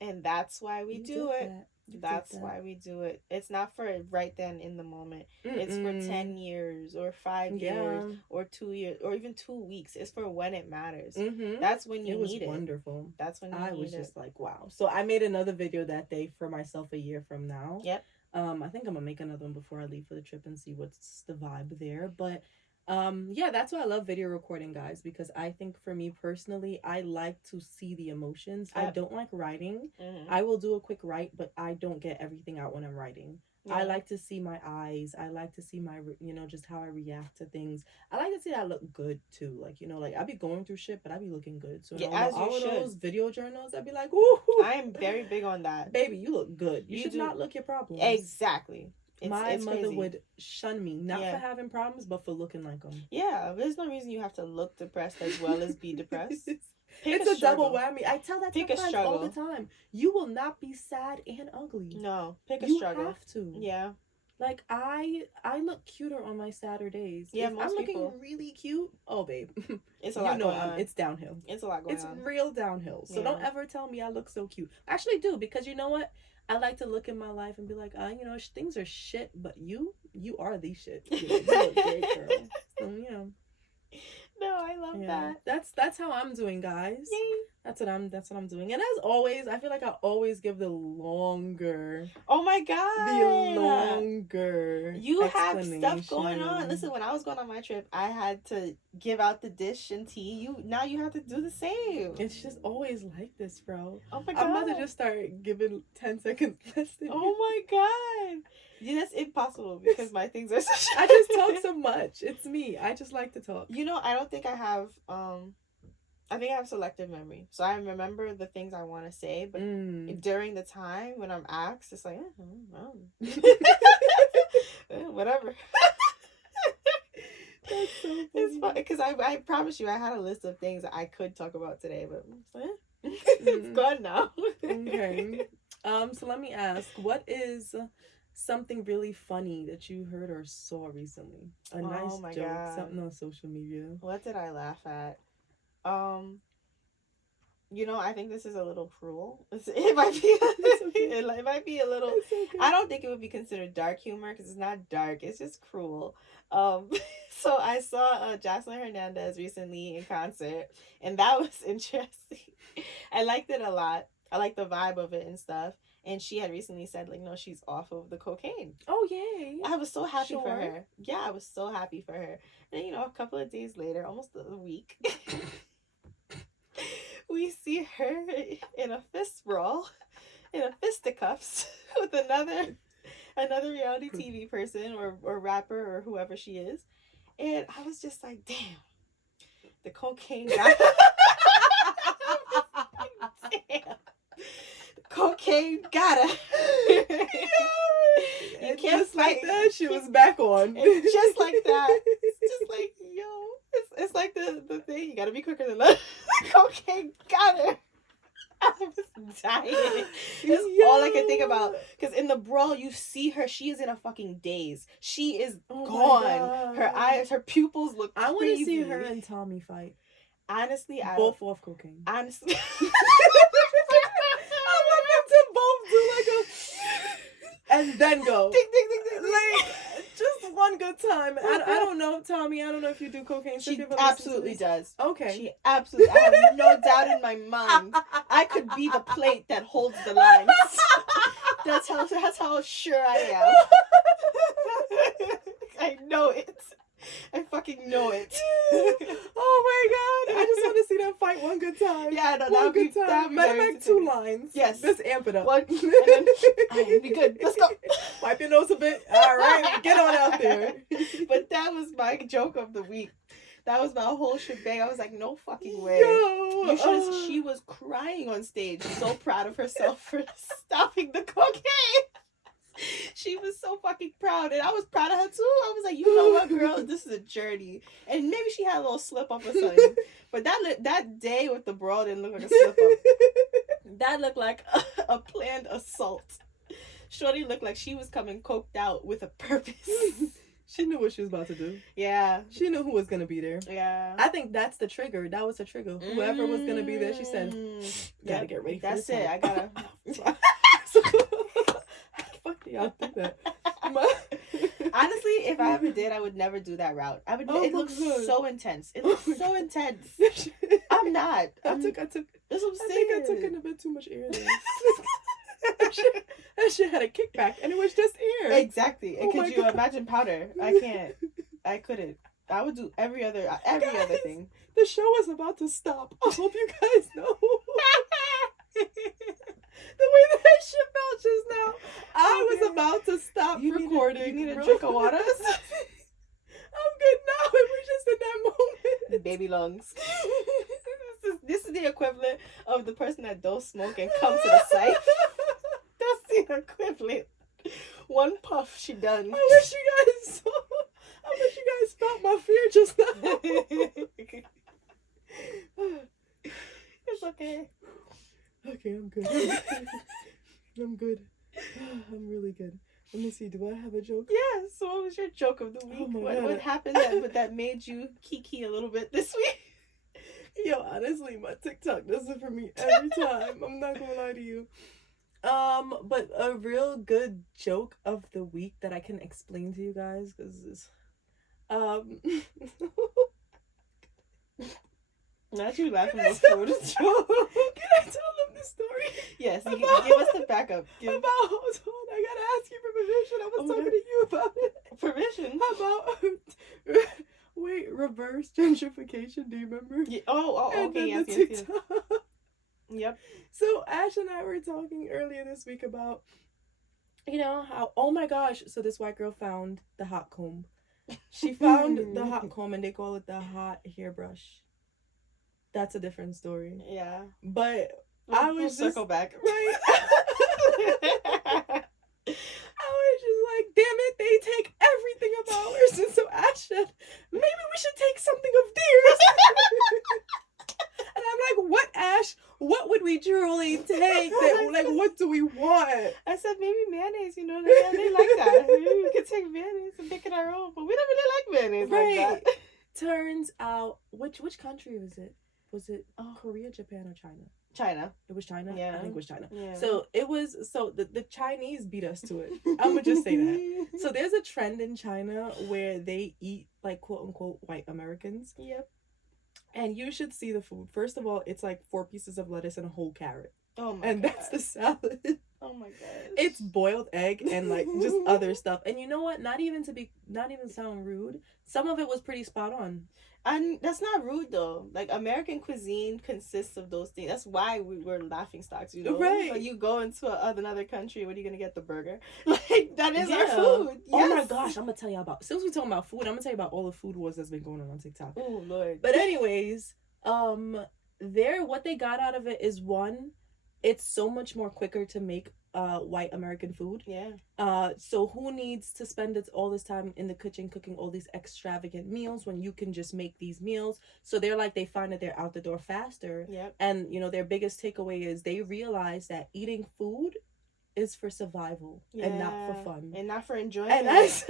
And that's why we do it. That's why we do it. It's not for right then in the moment. It's for 10 years or 5 years or 2 years or even 2 weeks. It's for when it matters. Mm-hmm. That's when you need it. It was wonderful. That's when I was just like, wow. So I made another video that day for myself a year from now. Yep. I think I'm gonna make another one before I leave for the trip and see what's the vibe there. But that's why I love video recording, guys, because I think for me personally, I like to see the emotions. I don't like writing. Mm-hmm. I will do a quick write, but I don't get everything out when I'm writing. Yeah. I like to see my eyes. I like to see my, just how I react to things. I like to see that I look good too. Like, like I be going through shit, but I be looking good. So all of those video journals, I'd be like, ooh. I am very big on that. Baby, you look good. You should not look your problems. Exactly. My mother would shun me, not for having problems, but for looking like them. Yeah, there's no reason you have to look depressed as well as be depressed. It's a double whammy. I tell that to my clients all the time. You will not be sad and ugly. No, pick a struggle. You have to. Yeah. Like, I look cuter on my Saturdays. Yeah, if I'm looking really cute, oh, babe. It's a lot going on. It's downhill. It's a lot going on. It's real downhill. So don't ever tell me I look so cute. I actually do, because you know what? I like to look in my life and be like, things are shit, but you are the shit. You look great, girl. So, No, I love that. That's how I'm doing, guys. Yay. That's what I'm doing. And as always, I feel like I always give the longer. Oh my god. The longer. You have stuff going on. Listen, when I was going on my trip, I had to give out the dish and tea. Now you have to do the same. It's just always like this, bro. Oh my god. I'm about to just start giving 10 seconds less than Oh my god. Yeah, that's impossible because my things are such I just talk so much. It's me. I just like to talk. I don't think I have I think I have selective memory. So I remember the things I want to say, but during the time when I'm asked, it's like, whatever. That's so funny. It's fun because I promise you I had a list of things that I could talk about today, but it's gone now. Okay. So let me ask, what is something really funny that you heard or saw recently? A nice joke, something on social media. What did I laugh at? You know, I think this is a little cruel. It might be. It might be a little. Okay. I don't think it would be considered dark humor because it's not dark. It's just cruel. Um, so I saw Jocelyn Hernandez recently in concert, and that was interesting. I liked it a lot. I liked the vibe of it and stuff. And she had recently said, like, no, she's off of the cocaine. Oh, yay. I was so happy for Sure. her. Yeah, I was so happy for her. And, you know, a couple of days later, almost a week, we see her in a fist brawl, in a fisticuffs with another reality TV person or rapper or whoever she is. And I was just like, damn, the cocaine got damn. Cocaine got her. You can't just like that, she was back on. And just like that. It's just like, yo. It's like the thing. You gotta be quicker than that. Cocaine got her. I was dying. That's all I can think about. Because in the brawl, you see her. She is in a fucking daze. She is gone. Her eyes, her pupils look crazy. I want to see her and Tommy fight. Honestly, both off cocaine. Honestly. I want them to both do like a... And then go. Ding, ding, ding, ding, ding. Like, just one good time. I don't know, Tommy. I don't know if you do cocaine. She absolutely does. Okay. She absolutely... I have no doubt in my mind. I could be the plate that holds the lines. That's how sure I am. I know it. I fucking know it. Oh my god! I just want to see them fight one good time. Yeah, no, one good time. Matter of fact, 2 lines. Yes, let's amp it up. One, and then, right, be good. Let's go. Wipe your nose a bit. All right, get on out there. But that was my joke of the week. That was my whole shebang. I was like, no fucking way. Yo, You should. She was crying on stage, so proud of herself for stopping the cocaine. She was so fucking proud, and I was proud of her too. I was like, you know what, girl, this is a journey, and maybe she had a little slip up or something. But that day with the brawl didn't look like a slip up. That looked like a planned assault. Shorty looked like she was coming coked out with a purpose. She knew what she was about to do. Yeah. She knew who was gonna be there. Yeah. I think that's the trigger. That was the trigger. Whoever was gonna be there, she said, "Gotta get ready for that's this." That's it. Time. I gotta. Fuck do y'all do that? Honestly, if I ever did, I would never do that route. I would. Oh, it looks so intense. It looks so intense. I'm not. I took. That's what I'm saying. I think I took in a bit too much air there. That shit had a kickback, and it was just air. Exactly. And could you imagine powder? I can't. I couldn't. I would do every other thing. The show is about to stop. I hope you guys know. The way that shit felt just now, I was about to stop recording. You need a drink of water? I'm good now. It was just in that moment. Baby lungs. This is the equivalent of the person that don't smoke and come to the site. That's the equivalent. One puff, she done. I wish you guys felt my fear just now. It's okay. Okay, I'm good. I'm good. I'm really good. Let me see. Do I have a joke? Yeah. So, what was your joke of the week? What happened that made you kiki a little bit this week? Yo, honestly, my TikTok does it for me every time. I'm not gonna lie to you. But a real good joke of the week that I can explain to you guys, because it's Not you laughing before the joke. Can I tell them the story? Yes, give us the backup. Hold on, I gotta ask you for permission. I was talking to you about it. Permission? About reverse gentrification. Do you remember? Yeah. Oh, okay. Yes. Yep. So Ash and I were talking earlier this week about, you know, how, oh my gosh, so this white girl found the hot comb. She found the hot comb, and they call it the hot hairbrush. That's a different story. Yeah. But we'll circle back. Right. I was just like, damn it, they take everything of ours. And so Ash said, maybe we should take something of theirs. And I'm like, what, Ash? What would we truly take? What do we want? I said maybe mayonnaise, they like that. Maybe we could take mayonnaise and make it our own, but we don't really like mayonnaise like that. Turns out, which country was it? was it Korea, Japan, or China? China. It was China? Yeah. I think it was China. Yeah. So the Chinese beat us to it. I'm gonna just say that. So there's a trend in China where they eat like quote unquote white Americans. Yep. And you should see the food. First of all, it's like 4 pieces of lettuce and a whole carrot. Oh my And gosh. that's the salad. Oh my gosh. It's boiled egg and like just other stuff. And you know what? Not even sound rude. Some of it was pretty spot on. And that's not rude though. Like American cuisine consists of those things. That's why we're laughing stocks, you know. Right. Like you go into another country, what are you gonna get? The burger? Like that is our food. Yes. Oh my gosh, I'm gonna tell you about. Since we're talking about food, I'm gonna tell you about all the food wars that's been going on TikTok. Oh Lord. But anyways, what they got out of it is one, it's so much more quicker to make white American food. Yeah. So who needs to spend all this time in the kitchen cooking all these extravagant meals when you can just make these meals? So they find that they're out the door faster. Yep. And you know, their biggest takeaway is they realize that eating food is for survival and not for fun. And not for enjoyment. And I said,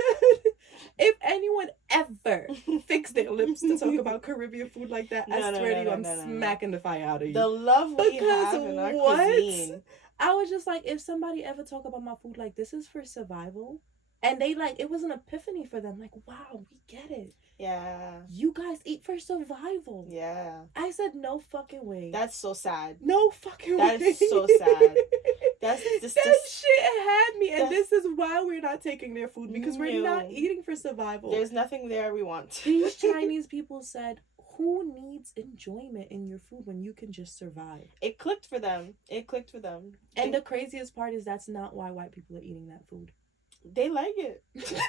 if anyone ever fixed their lips to talk about Caribbean food like that, I swear to you, I'm smacking the fire out of you. The love we have in our cuisine. I was just like, if somebody ever talk about my food like this is for survival, and they like, it was an epiphany for them. Like, wow, we get it. Yeah. You guys eat for survival. Yeah. I said, no fucking way. That's so sad. No fucking way. That is so sad. That shit had me, and this is why we're not taking their food, because we're not eating for survival. There's nothing there we want. These Chinese people said, who needs enjoyment in your food when you can just survive? It clicked for them. And the craziest part is that's not why white people are eating that food. They like it. They think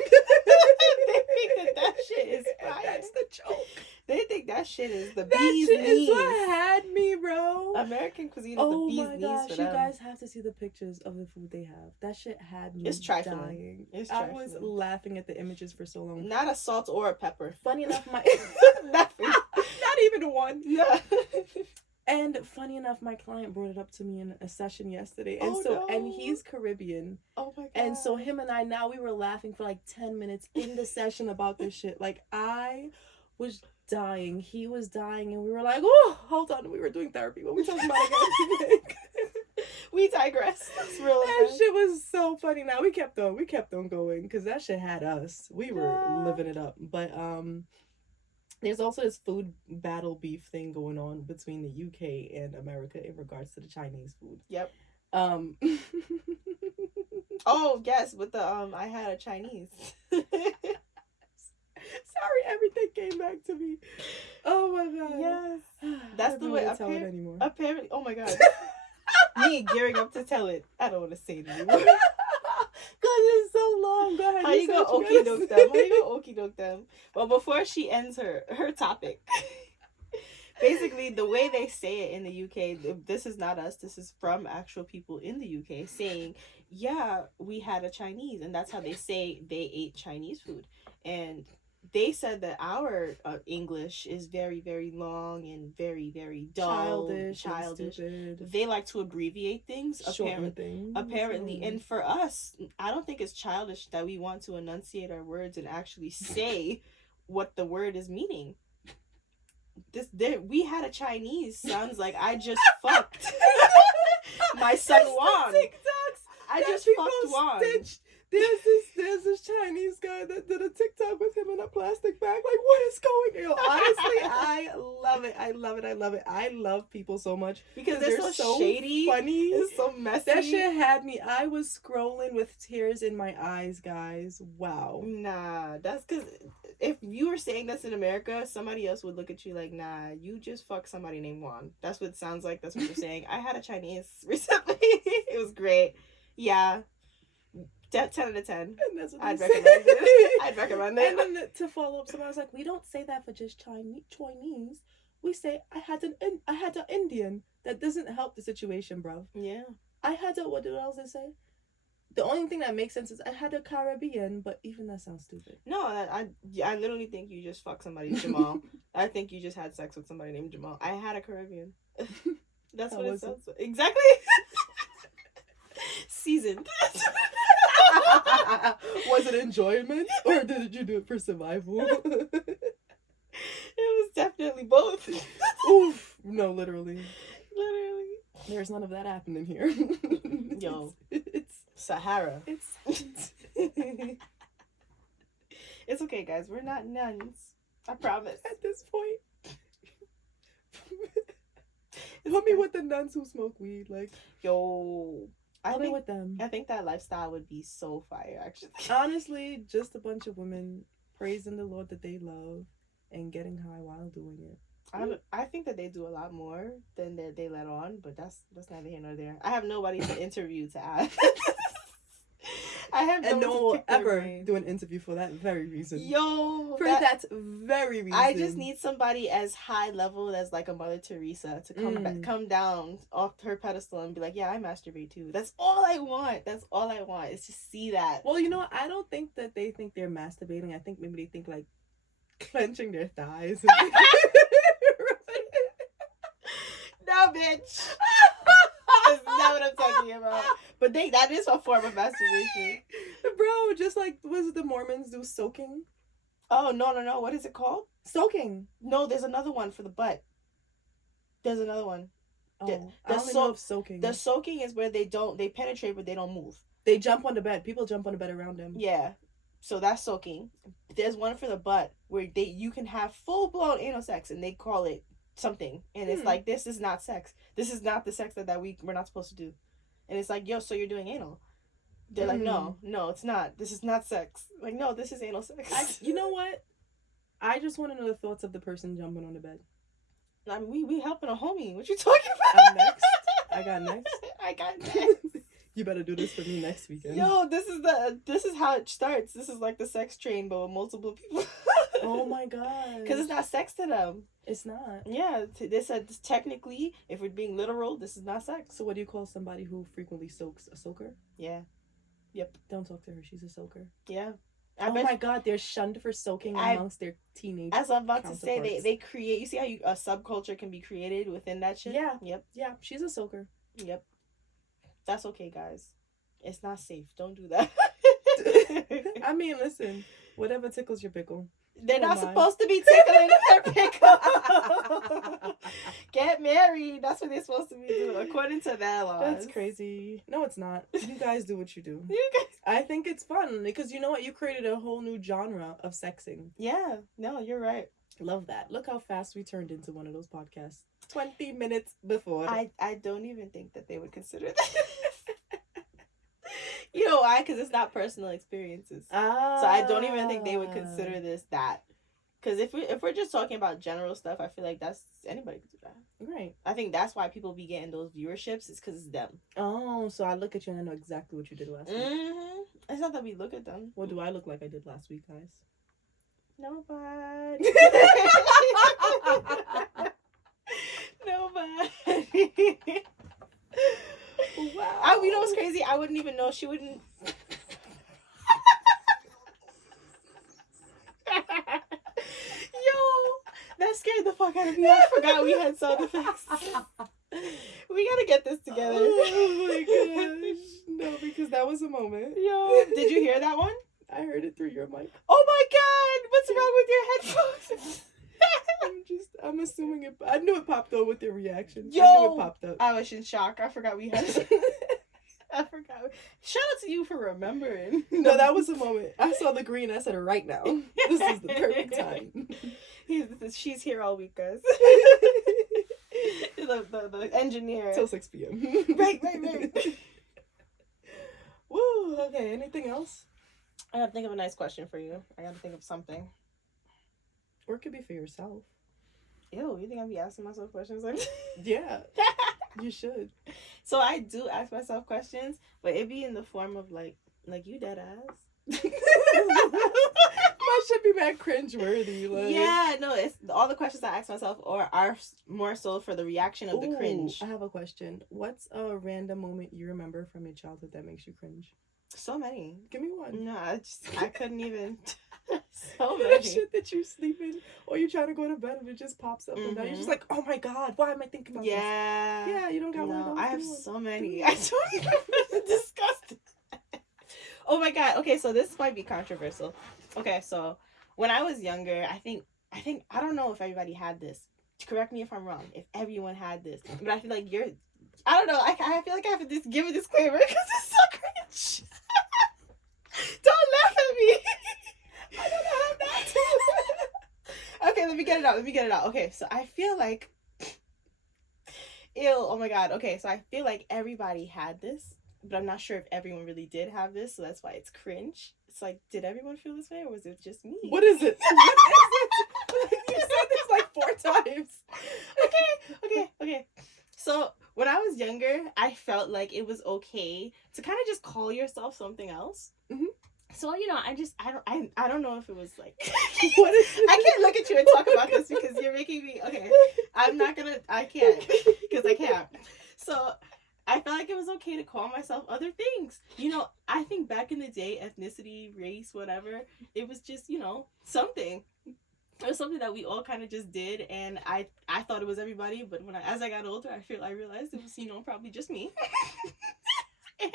that shit is fire. That's the joke. They think that shit is the that bee's shit knees. Is what had me, bro. American cuisine is the bee's knees for them. You guys have to see the pictures of the food they have. That shit had me dying. I was laughing at the images for so long. Not a salt or a pepper. Funny enough, Nothing. Not even one. Yeah. And funny enough, my client brought it up to me in a session yesterday. And and he's Caribbean. Oh my God. And so him and I, now we were laughing for like 10 minutes in the session about this shit. Like, I was dying. He was dying. And we were like, oh, hold on. We were doing therapy. What were we talking about again? We digress. That's real. That shit was so funny. Now we kept on going because that shit had us. We were living it up. But there's also this food battle beef thing going on between the UK and America in regards to the Chinese food. Yep. Oh yes, with the I had a Chinese. Sorry, everything came back to me. Oh my God. Yes. That's the way. Apparently, oh my God. Me gearing up to tell it. I don't want to say it anymore. Because it's so long. Go ahead. How you gonna okie doke them? Well, before she ends her topic, basically the way they say it in the UK, this is not us. This is from actual people in the UK saying, "Yeah, we had a Chinese," and that's how they say they ate Chinese food. And they said that our English is very, very long and very, very dull, childish. They like to abbreviate things, apparently. And for us, I don't think it's childish that we want to enunciate our words and actually say what the word is meaning. We had a Chinese sounds like I just fucked my son Juan. I just fucked Juan. There's this Chinese guy that did a TikTok with him in a plastic bag. Like, what is going on? Honestly, I love it. I love it. I love people so much because they're so shady, funny, it's so messy. That shit had me. I was scrolling with tears in my eyes, guys. Wow. Nah, that's because if you were saying this in America, somebody else would look at you like, nah, you just fucked somebody named Juan. That's what it sounds like. That's what you're saying. I had a Chinese recently. It was great. Yeah. 10 out of 10. I'd recommend it. And then to follow up, someone was like, we don't say that for just Chinese. We say, I had an Indian. That doesn't help the situation, bro. Yeah. What else did I say? The only thing that makes sense is I had a Caribbean, but even that sounds stupid. No, I literally think you just fucked somebody, Jamal. I think you just had sex with somebody named Jamal. I had a Caribbean. That's what it sounds like. Exactly. Seasoned. Was it enjoyment or did you do it for survival? It was definitely both. Oof. No, literally. Literally. There's none of that happening here. Yo. It's Sahara. It's It's okay, guys. We're not nuns. I promise. At this point. Put me with the nuns who smoke weed. Like, yo. I think with them. I think that lifestyle would be so fire, actually. Honestly, just a bunch of women praising the Lord that they love and getting high while doing it. I think that they do a lot more than they let on, but that's neither here nor there. I have nobody to interview to ask. I have and no one will ever brain. do an interview for that very reason. Yo, for that very reason. I just need somebody as high level as like a Mother Teresa to come down off her pedestal and be like, yeah, I masturbate too. That's all I want. That's all I want is to see that. Well, you know what? I don't think that they think they're masturbating. I think maybe they think like clenching their thighs. No, bitch. That's not what I'm talking about. But that is a form of masturbation. Bro, just like, what does the Mormons do? Soaking? Oh, no. What is it called? Soaking. No, there's another one for the butt. There's another one. Oh, I only know of soaking. The soaking is where they penetrate, but they don't move. They jump on the bed. People jump on the bed around them. Yeah. So that's soaking. There's one for the butt where you can have full-blown anal sex, and they call it something. And it's like, this is not sex. This is not the sex that we're not supposed to do. And it's like, yo, so you're doing anal. They're like, no, it's not. This is not sex. Like, no, this is anal sex. You know what? I just want to know the thoughts of the person jumping on the bed. I mean, we helping a homie. What you talking about? I'm next. I got next. You better do this for me next weekend. Yo, this is how it starts. This is like the sex train, but with multiple people. Oh my god. Because it's not sex to them. It's not. Yeah, they said technically, if we're being literal, this is not sex. So what do you call somebody who frequently soaks? A soaker? Yeah. Yep. Don't talk to her. She's a soaker. Yeah. Oh my god, they're shunned for soaking amongst their teenage. As I'm about to say, they create. You see how a subculture can be created within that shit? Yeah. Yep. Yeah, she's a soaker. Yep. That's okay, guys. It's not safe. Don't do that. I mean, listen. Whatever tickles your pickle. They're not supposed to be tickling their pickle. Get married. That's what they're supposed to be doing, according to their laws. That's crazy. No, it's not. You guys do what you do. You guys. I think it's fun because you know what? You created a whole new genre of sexing. Yeah. No, you're right. Love that. Look how fast we turned into one of those podcasts. 20 minutes before. I don't even think that they would consider that. You know why? Because it's not personal experiences. So I don't even think they would consider this that. Because if we're just talking about general stuff, I feel like anybody could do that. Right. I think that's why people be getting those viewerships. It's because it's them. Oh, so I look at you and I know exactly what you did last week. It's not that we look at them. What do I look like I did last week, guys? Nobody. Nobody. Wow. You know what's crazy? I wouldn't even know. She wouldn't. Yo, that scared the fuck out of me. I forgot we had sound effects. We gotta get this together. Oh my gosh. No, because that was a moment. Yo, did you hear that one? I heard it through your mic. Oh my god, what's wrong with your headphones? I'm assuming it. I knew it popped up with your reaction. Yo, I knew it popped up. I was in shock. I forgot we had. I forgot. Shout out to you for remembering. No, that was a moment. I saw the green. I said, right now. This is the perfect time. She's here all week, guys. the engineer. Till 6 p.m. Right. Woo. Okay. Anything else? I gotta think of a nice question for you. I gotta think of something. Or it could be for yourself. Ew, you think I'd be asking myself questions like that? Yeah. You should. So I do ask myself questions, but it be in the form of like you dead ass. Mine should be mad cringeworthy. Like. Yeah, no, it's all the questions I ask myself are more so for the reaction of the cringe. I have a question. What's a random moment you remember from your childhood that makes you cringe? So many. Give me one. No, I couldn't even. So many. That shit that you're sleeping or you're trying to go to bed and it just pops up and down. You're just like, oh my god, why am I thinking about this? Yeah, you don't got one of those. I have so many. I don't even. Disgusting. Oh my god. Okay, so this might be controversial. Okay, so when I was younger, I think I don't know if everybody had this, correct me if I'm wrong, if everyone had this, but I feel like I don't know, I feel like I have to just give a disclaimer because it's so cringe. Don't laugh at me. I don't know how not to. Okay, let me get it out. Okay, so I feel like, oh my god. Okay, so I feel like everybody had this, but I'm not sure if everyone really did have this, so that's why it's cringe. It's like, did everyone feel this way, or was it just me? What is it? What is it? You said this like 4 times. Okay. So when I was younger, I felt like it was okay to kind of just call yourself something else. Mm-hmm. So I don't know if it was like what is it? I can't look at you and talk about this because you're making me okay. I can't because I can't. So I felt like it was okay to call myself other things. I think back in the day, ethnicity, race, whatever, it was just something. It was something that we all kind of just did, and I thought it was everybody, but as I got older, I realized it was probably just me. And,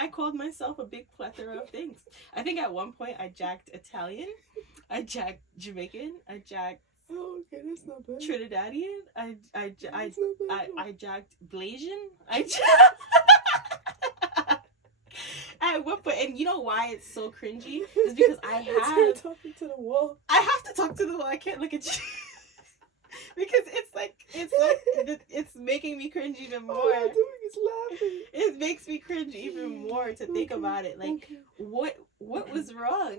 I called myself a big plethora of things. I think at one point I jacked Italian, I jacked Jamaican, I jacked okay, that's not bad. Trinidadian, I jacked Blasian, At what point, and you know why it's so cringy? Is because You're talking to the wall. I have to talk to the wall. I can't look at you. Because it's making me cringe even more. All I'm doing is laughing. It makes me cringe even more to think about it. Like, what was wrong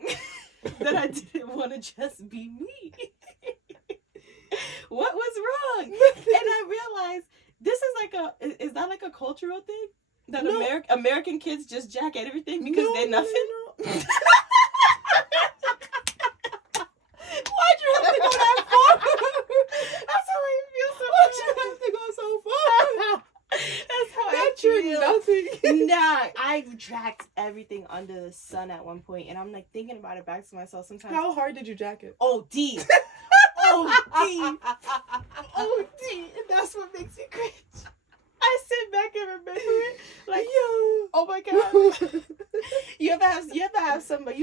that I didn't want to just be me? What was wrong? And I realized is that like a cultural thing? That no. American kids just jack at everything because they're nothing? No. Why'd you have to go that far? That's how I feel so Why'd you have to go so far? That's how I feel. Nothing. Nah, I jacked everything under the sun at one point, and I'm like thinking about it back to myself sometimes. How hard did you jack it? Oh, deep. And that's what makes me cringe. I sit back and remember it, like, yo, oh my god. You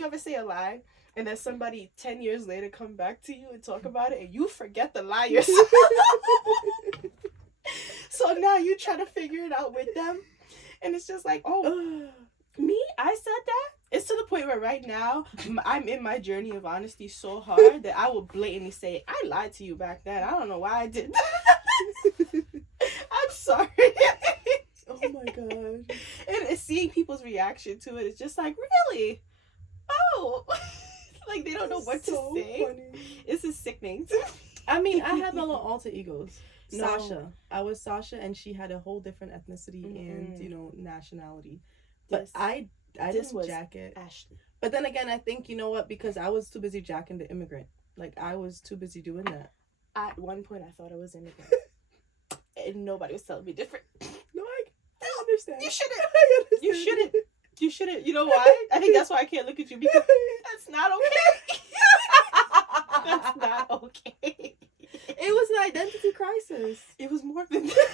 ever say a lie, and then somebody 10 years later come back to you and talk about it, and you forget the lie yourself. So now you try to figure it out with them, and it's just like, oh, me? I said that? It's to the point where right now, I'm in my journey of honesty so hard that I will blatantly say, I lied to you back then. I don't know why I did that. I'm sorry. Oh my god. And seeing people's reaction to it is just like, really? Oh. Like they don't know what to say. Funny. This is sickening. I mean, I had my little alter egos. Sasha. I was Sasha, and she had a whole different ethnicity and, nationality. But I didn't jack it. Ashley. But then again, I think, you know what? Because I was too busy jacking the immigrant. Like, I was too busy doing that. At one point, I thought I was immigrant. And nobody was telling me different. No, I understand. You shouldn't. You shouldn't. You know why? I think that's why I can't look at you, because that's not okay. That's not okay. It was an identity crisis. It was more than that.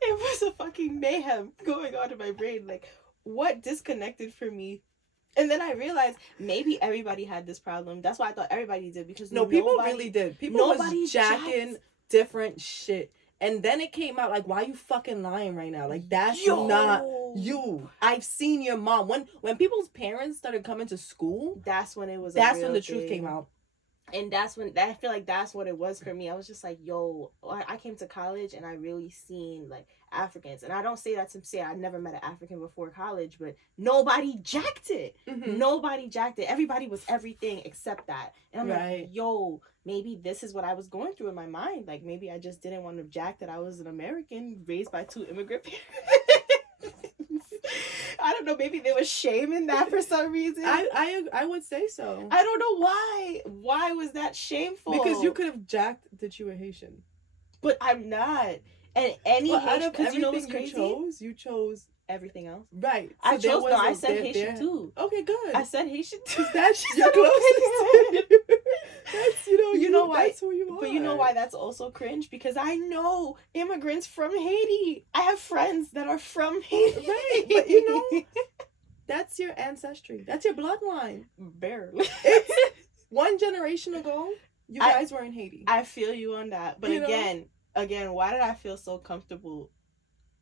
It was a fucking mayhem going on in my brain. Like, what disconnected for me? And then I realized maybe everybody had this problem. That's why I thought everybody did, because people really did. People was jacking different shit. And then it came out like, why you fucking lying right now? Like, that's not you. I've seen your mom. When people's parents started coming to school, that's when it was. That's when the truth came out. And that's when I feel like that's what it was for me. I was just like, yo, I came to college and I really seen like Africans. And I don't say that to say I never met an African before college, but nobody jacked it. Mm-hmm. Nobody jacked it. Everybody was everything except that. And I'm like, yo, maybe this is what I was going through in my mind. Like, maybe I just didn't want to jack that I was an American raised by 2 immigrant parents. I don't know, maybe there was shame in that for some reason. I would say so. I don't know why. Why was that shameful? Because you could have jacked that you were Haitian. But I'm not. And Haitian, because you know what's crazy? You chose everything else. Right. So I said Haitian too. Okay, good. I said Haitian too. That's you're closest. That's you know why. That's who you are. But you know why that's also cringe? Because I know immigrants from Haiti. I have friends that are from Haiti. Right. But you know, that's your ancestry. That's your bloodline. Barely. It's one generation ago. You guys were in Haiti. I feel you on that. But again, why did I feel so comfortable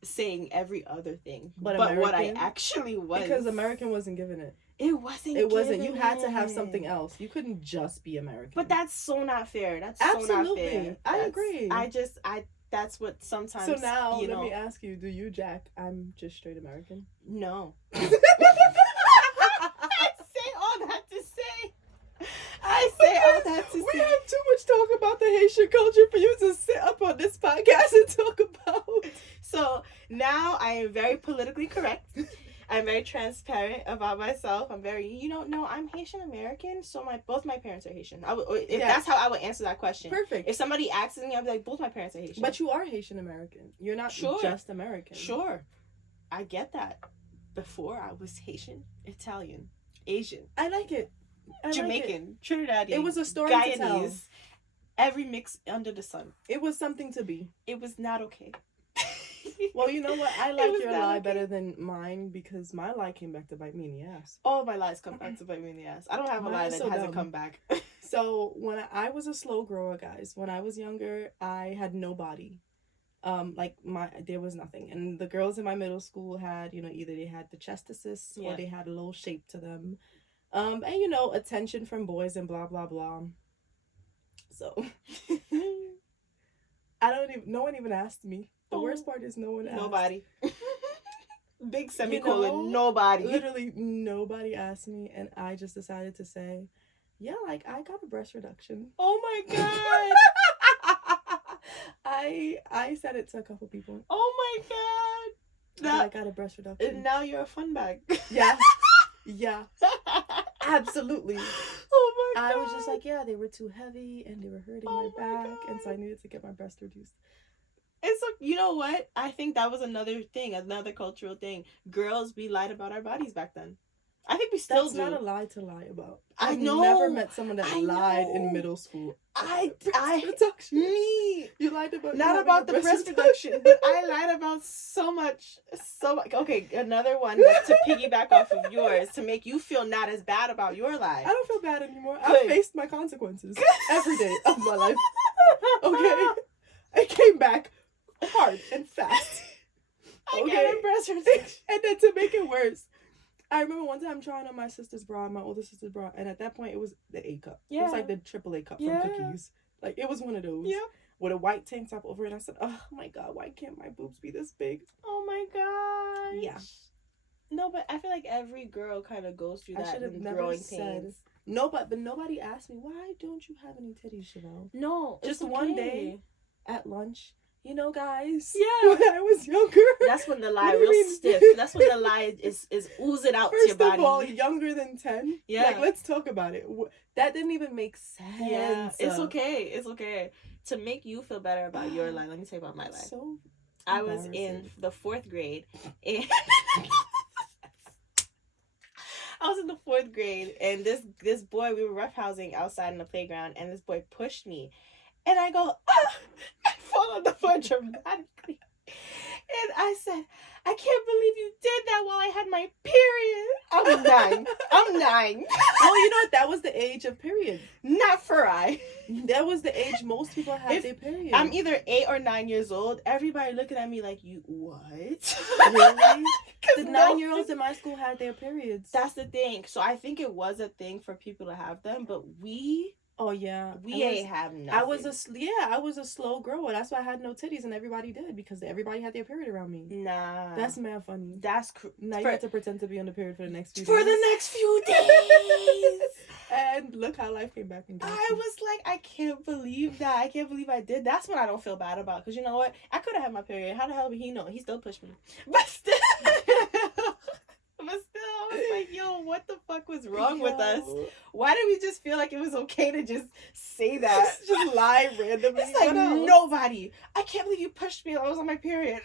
saying every other thing but what I actually was? Because American wasn't giving it. It wasn't. You had to have something else. You couldn't just be American. But that's so not fair. That's so not fair. I agree. That's what sometimes. So now, let me ask you: do you, Jack? I'm just straight American. No. We have too much talk about the Haitian culture for you to sit up on this podcast and talk about. So now I am very politically correct. I'm very transparent about myself. I'm very, no, I'm Haitian American. So both my parents are Haitian. That's how I would answer that question. Perfect. If somebody asks me, I'd be like, both my parents are Haitian. But you are Haitian American. You're not just American. Sure. I get that. Before I was Haitian, Italian, Asian. I like it. Jamaican, Trinidadian. It was a story Guyanese, to tell. Every mix under the sun. It was something to be. It was not okay. Well, you know what? I like your lie better than mine because my lie came back to bite me in the ass. All my lies come back to bite me in the ass. I don't have a lie that hasn't come back. So when I was a slow grower, guys, when I was younger, I had no body. There was nothing, and the girls in my middle school had, either they had the chestisis or they had a little shape to them. And attention from boys and blah blah blah. So no one even asked me. The worst part is no one asked. Nobody. Big semicolon. Nobody. Literally nobody asked me, and I just decided to say, yeah, I got a breast reduction. Oh my god. I said it to a couple people. Oh my god. I got a breast reduction. And now you're a fun bag. Yeah. Yeah. Absolutely. Oh my god. I was just like, yeah, they were too heavy and they were hurting my back, and so I needed to get my breast reduced. And so, you know what? I think that was another thing, another cultural thing. Girls, we lied about our bodies back then. I think we still do. That's not a lie to lie about. I know. I've never met someone that lied in middle school. Me. You lied about not about the breast reduction, but I lied about so much. Okay, another one to piggyback off of yours to make you feel not as bad about your lie. I don't feel bad anymore. I faced my consequences every day of my life. Okay, I came back hard and fast. I got a breast reduction, and then to make it worse, I remember one time trying on my sister's bra, my older sister's bra, and at that point it was the A cup. Yeah. It was like the AAA cup from Cookies. Like, it was one of those. Yeah. With a white tank top over it. And I said, oh my god, why can't my boobs be this big? Oh my god. Yeah. No, but I feel like every girl kind of goes through that. I should have never growing pains. No, but nobody asked me, why don't you have any titties, Chevelle? No, just one day at lunch. Guys. Yeah. When I was younger. That's when the lie stiff. That's when the lie is oozing out to your body. First of all, younger than 10. Yeah. Like, let's talk about it. That didn't even make sense. Yeah. It's okay. It's okay. To make you feel better about your lie, let me tell you about my life. So I was in the 4th grade. And I was in the 4th grade, and this boy, we were roughhousing outside in the playground, and this boy pushed me. And I go, ah! I fall on the floor dramatically. And I said, I can't believe you did that while I had my period. I'm 9. Well, you know what? That was the age of period. Not for I. That was the age most people had their period. I'm either 8 or 9 years old. Everybody looking at me like, you what? Really? The 9-year-olds in my school had their periods. That's the thing. So I think it was a thing for people to have them, but we... Oh yeah, we ain't have nothing. I was a slow grower. That's why I had no titties, and everybody did because everybody had their period around me. Nah, that's mad funny. Now you have to pretend to be on the period for the next few days. For the next few days. And look how life came back and got I was like, I can't believe that. I can't believe I did. That's when I don't feel bad about, because you know what? I could have had my period. How the hell would he know? He still pushed me. But still, I was like, yo, what the fuck was wrong with us? Why did we just feel like it was okay to just say that? Just lie randomly. It's like, nobody. I can't believe you pushed me while I was on my period.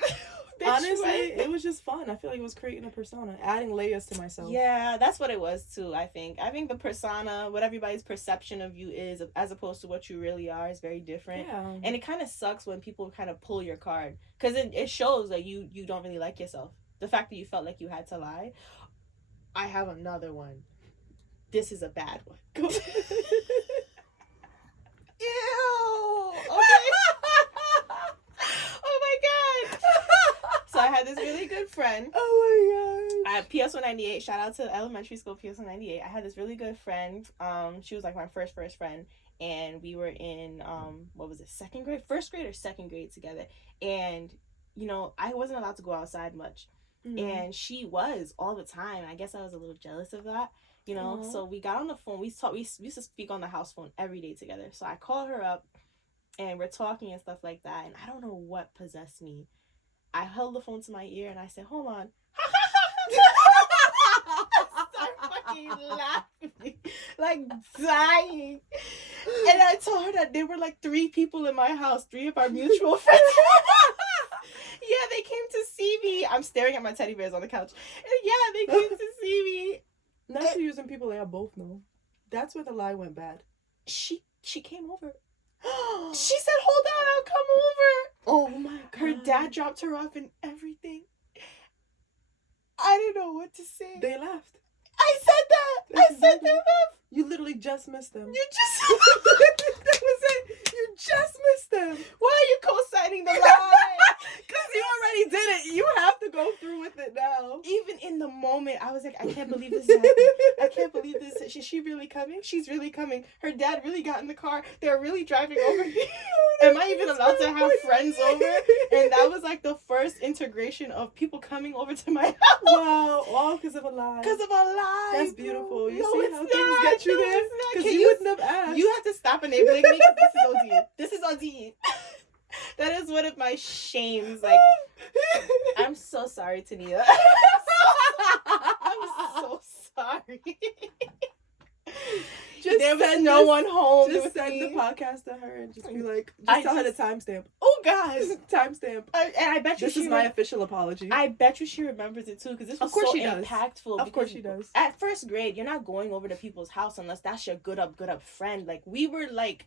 Honestly, it was just fun. I feel like it was creating a persona, adding layers to myself. Yeah, that's what it was too, I think. I think the persona, what everybody's perception of you is, as opposed to what you really are, is very different. Yeah. And it kind of sucks when people kind of pull your card, because it shows that you don't really like yourself. The fact that you felt like you had to lie. I have another one. This is a bad one. Ew. Okay. Oh my god. So I had this really good friend. Oh my At PS 198. Shout out to elementary school PS 198. I had this really good friend. She was like my first friend, and we were in what was it, first grade or second grade together. And you know, I wasn't allowed to go outside much, and she was all the time. I guess I was a little jealous of that. You know, so we got on the phone. We used to speak on the house phone every day together. So I called her up, and we're talking and stuff like that. And I don't know what possessed me. I held the phone to my ear and I said, "Hold on." I started fucking laughing, like dying. And I told her that there were like 3 people in my house, 3 of our mutual friends. Yeah, they came to see me. I'm staring at my teddy bears on the couch. And yeah, they came to see me. Not to using people they have both know. That's where the lie went bad. She came over. She said, "Hold on, I'll come over." Oh my god. Her dad dropped her off and everything. I didn't know what to say. They left. I said that. I said they left. You literally just missed them. You just That was it. You just missed them. Why are you co-signing the lie? Because you already did it. You have to go through with it now. Even in the moment, I was like, I can't believe this happened. I can't believe this. Is she really coming? She's really coming. Her dad really got in the car. They're really driving over here. Am I even allowed to have friends over? And that was like the first integration of people coming over to my house. Wow, all because of a lie. Because of a lie. That's beautiful. You No, see it's how not. things get you No, there? it's not. Because Can you wouldn't have asked. You have to stop enabling me because this is OD. This is OD. That is one of my shames. Like, I'm so sorry, Tania. I'm so sorry. Just there was send no this- one home. Just with send me. the podcast to her and just be like, I tell her to just- timestamp. Oh God. Timestamp. And I bet you This is my official apology. I bet you she remembers it too, because this was Of course so she does. impactful. Of course because she does. At first grade, you're not going over to people's house unless that's your good up friend. Like, we were like,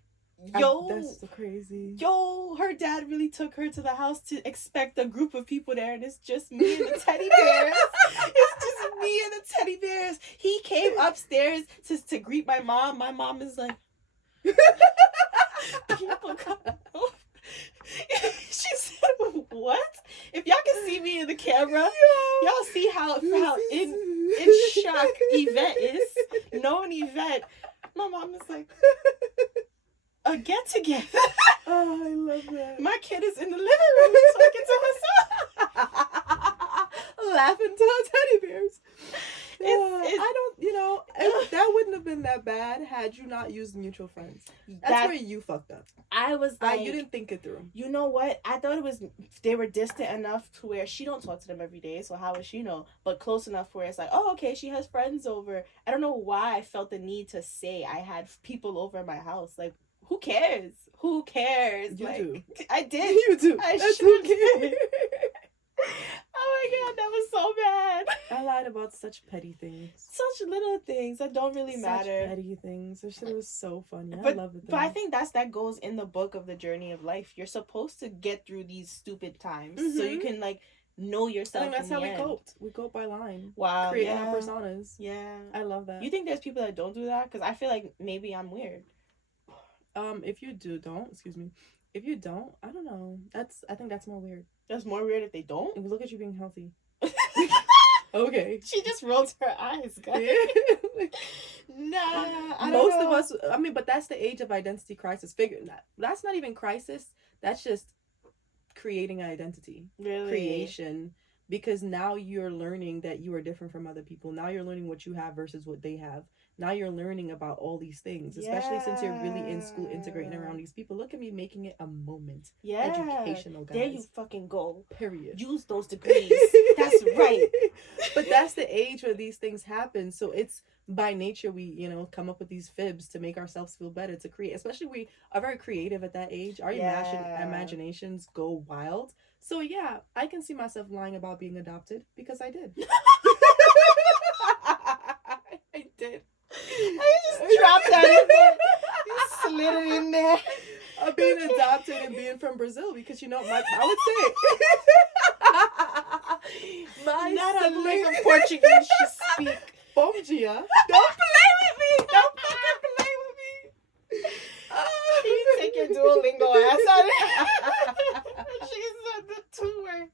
That's so crazy. yo, her dad really took her to the house to expect a group of people there, and it's just me and the teddy bears. It's just me and the teddy bears. He came upstairs to greet my mom. My mom is like, people come over. She said, "What? If y'all can see me in the camera, y'all see how in shock Yvette is. Knowing Yvette, my mom is like, a get together. Oh, I love that. My kid is in the living room talking to herself, laughing to her teddy bears. It's- I don't, that wouldn't have been that bad had you not used mutual friends. That's where you fucked up. I was like, you didn't think it through. You know what? I thought they were distant enough to where she don't talk to them every day, so how would she know? But close enough where it's like, oh, okay, she has friends over. I don't know why I felt the need to say I had people over my house. Like, who cares? Who cares? You like, do. I did. You do. I sure did. Oh my God, that was so bad. I lied about such petty things. Such little things that don't really matter. Such petty things. That shit was so funny. I But, love it though. but I think that goes in the book of the journey of life. You're supposed to get through these stupid times so you can like know yourself. I think that's in how the we end. coped. We cope by lying. Wow. Creating Yeah. our personas. Yeah. I love that. You think there's people that don't do that? Because I feel like maybe I'm weird. If you If you don't, I don't know. I think that's more weird. That's more weird if they don't. Look at you being healthy. Okay. She just rolled her eyes, guys. Yeah. Nah, I don't Most know. of us, but that's the age of identity crisis. That's not even crisis. That's just creating an identity. Really? Creation. Because now you're learning that you are different from other people. Now you're learning what you have versus what they have. Now you're learning about all these things, especially since you're really in school integrating around these people. Look at me making it a moment. Yeah. Educational, guys. There you fucking go. Period. Use those degrees. That's right. But that's the age where these things happen. So it's by nature we, come up with these fibs to make ourselves feel better, to create. Especially we are very creative at that age. Our imaginations go wild. So yeah, I can see myself lying about being adopted because I did. I did. I just dropped that in there. You slid it in there. Being adopted and being from Brazil because I would say not a lick of Portuguese she speak. Bom dia. Don't play with me. Don't fucking play with me. She said the 2 words.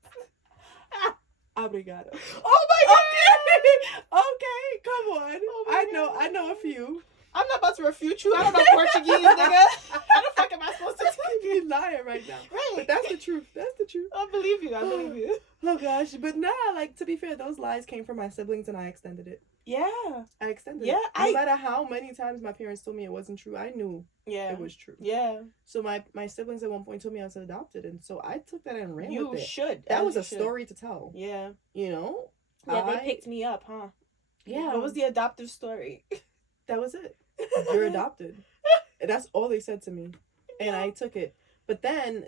Obrigado. Oh my god! Okay, come on. Oh my I know a God. few. I'm not about to refute you. I don't know Portuguese, nigga. How the fuck am I supposed to tell you? You're lying right now. Right. But that's the truth. That's the truth. I believe you. I believe you. Oh gosh. But nah, like, to be fair, those lies came from my siblings and I extended it. Yeah. I extended Yeah, it. No matter how many times my parents told me it wasn't true, I knew it was true. Yeah. So my siblings at one point told me I was adopted, and so I took that and ran You with it. should. That was a story to tell. Yeah. You know? Yeah, they picked me up, huh? Yeah. What was the adoptive story? That was it. You're adopted. And that's all they said to me. And I took it. But then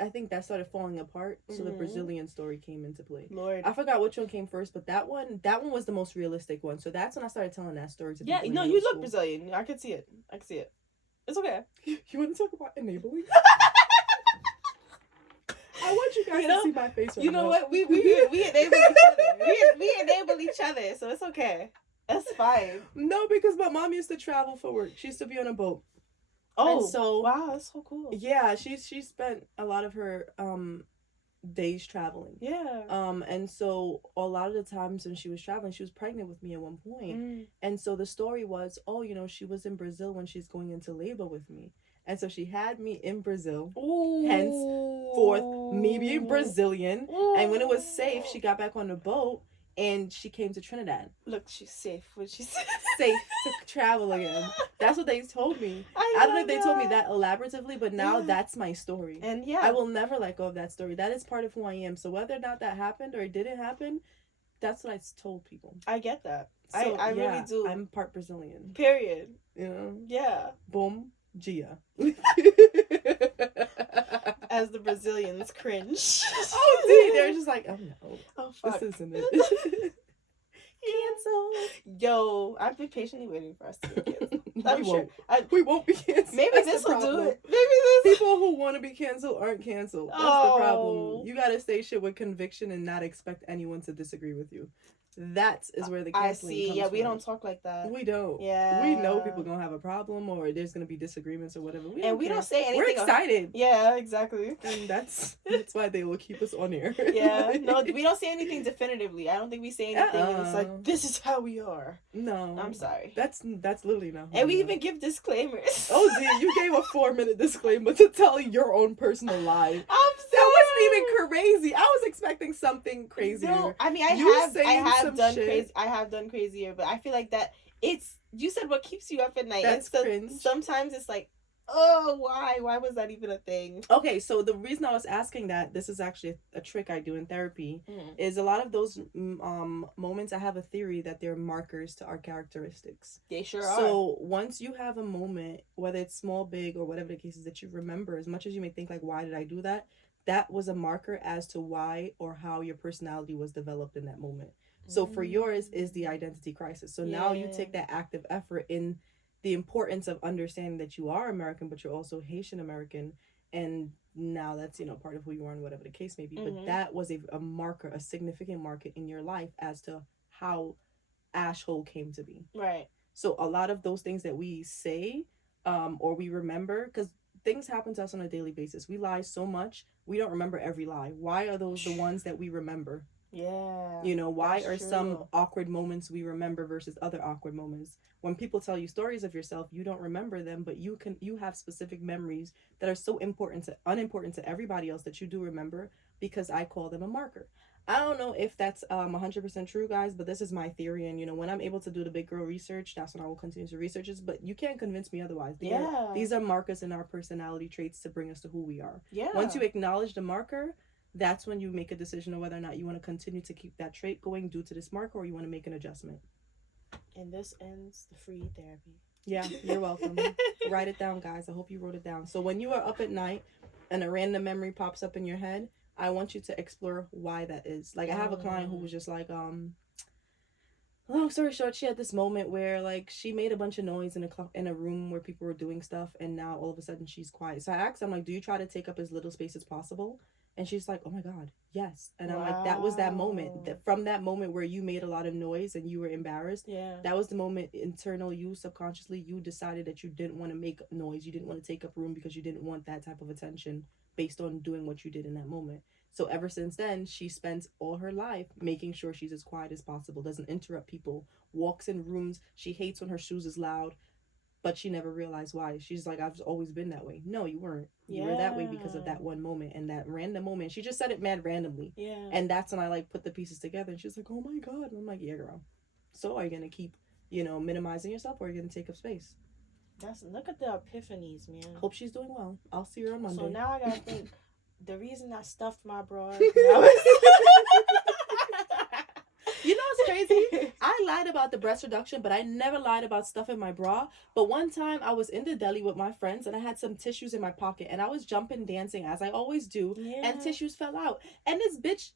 I think that started falling apart. So the Brazilian story came into play. Lord. I forgot which one came first, but that one was the most realistic one. So that's when I started telling that story to Yeah, people. no, you look Brazilian. I could see it. It's okay. You want to talk about enabling? I want you guys to see my face right now. You know what? We enable each other. We enable each other, so it's okay. That's fine. No, because my mom used to travel for work. She used to be on a boat. Oh, and so wow, that's so cool. Yeah, she spent a lot of her days traveling. Yeah. And so a lot of the times when she was traveling, she was pregnant with me at one point. And so the story was, she was in Brazil when she's going into labor with me. And so she had me in Brazil. Ooh. Henceforth, me being Brazilian. Ooh. And when it was safe, she got back on the boat and she came to Trinidad. Look, she's safe. What she said? Safe to travel again. That's what they told me. I don't know if they told me that elaboratively, but now that's my story. And yeah, I will never let go of that story. That is part of who I am. So whether or not that happened or it didn't happen, that's what I told people. I get that. So, I yeah, really do. I'm part Brazilian. Period. You know? Yeah. Boom. Gia. As the Brazilians cringe. Oh, dude, they're just like, oh no. Oh, fuck. This isn't it. Cancel. Yo, I've been patiently waiting for us to be canceled. We won't be canceled. Maybe this will do it. Maybe this. People who want to be canceled aren't canceled. That's the problem. You gotta say shit with conviction and not expect anyone to disagree with you. That is where the canceling comes Yeah, from. we don't talk like that. We don't. Yeah. We know people gonna have a problem or there's gonna be disagreements or whatever. We don't say anything. We're excited. Yeah, exactly. And that's why they will keep us on air. Yeah. No, we don't say anything definitively. I don't think we say anything. It's like, this is how we are. No. I'm sorry. That's literally not. And we even give disclaimers. Oh, dude, you gave a 4-minute disclaimer to tell your own personal lie. I'm sorry. That wasn't even crazy. I was expecting something crazier. No, I mean, I have done crazier, but I feel like that you said what keeps you up at night. That's cringe. Sometimes it's like, oh, why was that even a thing? Okay, so the reason I was asking that, this is actually a trick I do in therapy, is a lot of those moments, I have a theory that they're markers to our characteristics. They sure are. So once you have a moment, whether it's small, big, or whatever the case is, that you remember, as much as you may think like, why did I do that? That was a marker as to why or how your personality was developed in that moment. So for yours is the identity crisis. So now you take that active effort in the importance of understanding that you are American, but you're also Haitian American. And now that's, part of who you are and whatever the case may be. But that was a marker, a significant marker in your life as to how Ash Hole came to be. Right. So a lot of those things that we say or we remember, because things happen to us on a daily basis. We lie so much, we don't remember every lie. Why are those the ones that we remember? Yeah. Why are some awkward moments we remember versus other awkward moments? When people tell you stories of yourself, you don't remember them, but you have specific memories that are so unimportant to everybody else that you do remember, because I call them a marker. I don't know if that's 100% true, guys, but this is my theory. And, when I'm able to do the big girl research, that's when I will continue to research this. But you can't convince me otherwise. These are markers in our personality traits to bring us to who we are. Yeah. Once you acknowledge the marker, that's when you make a decision on whether or not you want to continue to keep that trait going due to this marker, or you want to make an adjustment. And this ends the free therapy. Yeah, you're welcome. Write it down, guys. I hope you wrote it down. So when you are up at night and a random memory pops up in your head, I want you to explore why that is. Like, I have a client who was just like, long story short, she had this moment where, like, she made a bunch of noise in a room where people were doing stuff, and now all of a sudden she's quiet. So I asked them, like, do you try to take up as little space as possible? And she's like, oh my God, yes. And I'm like, that was that moment. From that moment where you made a lot of noise and you were embarrassed, that was the moment, internal you, subconsciously, you decided that you didn't want to make noise. You didn't want to take up room because you didn't want that type of attention based on doing what you did in that moment. So ever since then, she spends all her life making sure she's as quiet as possible, doesn't interrupt people, walks in rooms. She hates when her shoes is loud. But she never realized why. She's like, I've always been that way. No, you weren't. You were that way because of that one moment and that random moment. She just said it mad randomly. Yeah. And that's when I like put the pieces together. And she's like, oh my God. And I'm like, yeah, girl. So are you going to keep, minimizing yourself, or are you going to take up space? Look at the epiphanies, man. Hope she's doing well. I'll see her on Monday. So now I got to think, the reason I stuffed my bra. You know what's crazy? I lied about the breast reduction, but I never lied about stuffing my bra. But one time I was in the deli with my friends and I had some tissues in my pocket and I was jumping, dancing as I always do, and tissues fell out. And this bitch,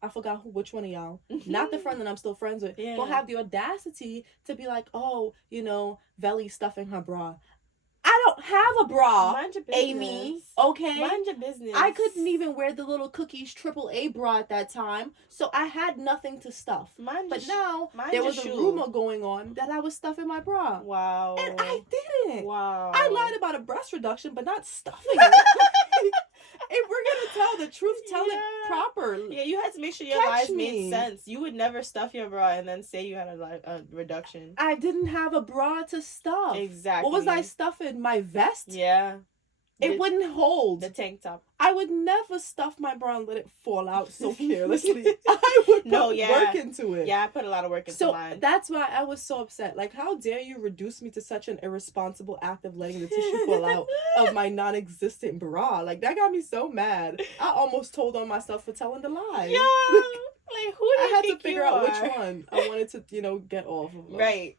I forgot which one of y'all, not the friend that I'm still friends with, will have the audacity to be like, oh, Velly stuffing her bra. I don't have a bra, mind your business. Amy. Okay? Mind your business. I couldn't even wear the little Cookies AAA bra at that time, so I had nothing to stuff. But now, there was a rumor going on that I was stuffing my bra. Wow. And I didn't. Wow. I lied about a breast reduction, but not stuffing it. If we're going to tell the truth, tell it proper. Yeah, you had to make sure your lies made sense. You would never stuff your bra and then say you had a reduction. I didn't have a bra to stuff. Exactly. What was I stuffing? My vest? Yeah. It wouldn't hold. The tank top. I would never stuff my bra and let it fall out so carelessly. I would put work into it. Yeah, I put a lot of work into mine. So that's why I was so upset. Like, how dare you reduce me to such an irresponsible act of letting the tissue fall out of my non-existent bra? Like, that got me so mad. I almost told on myself for telling the lie. Yeah. Like, who do you I had think to figure out which one I wanted to, get off of. Like, right.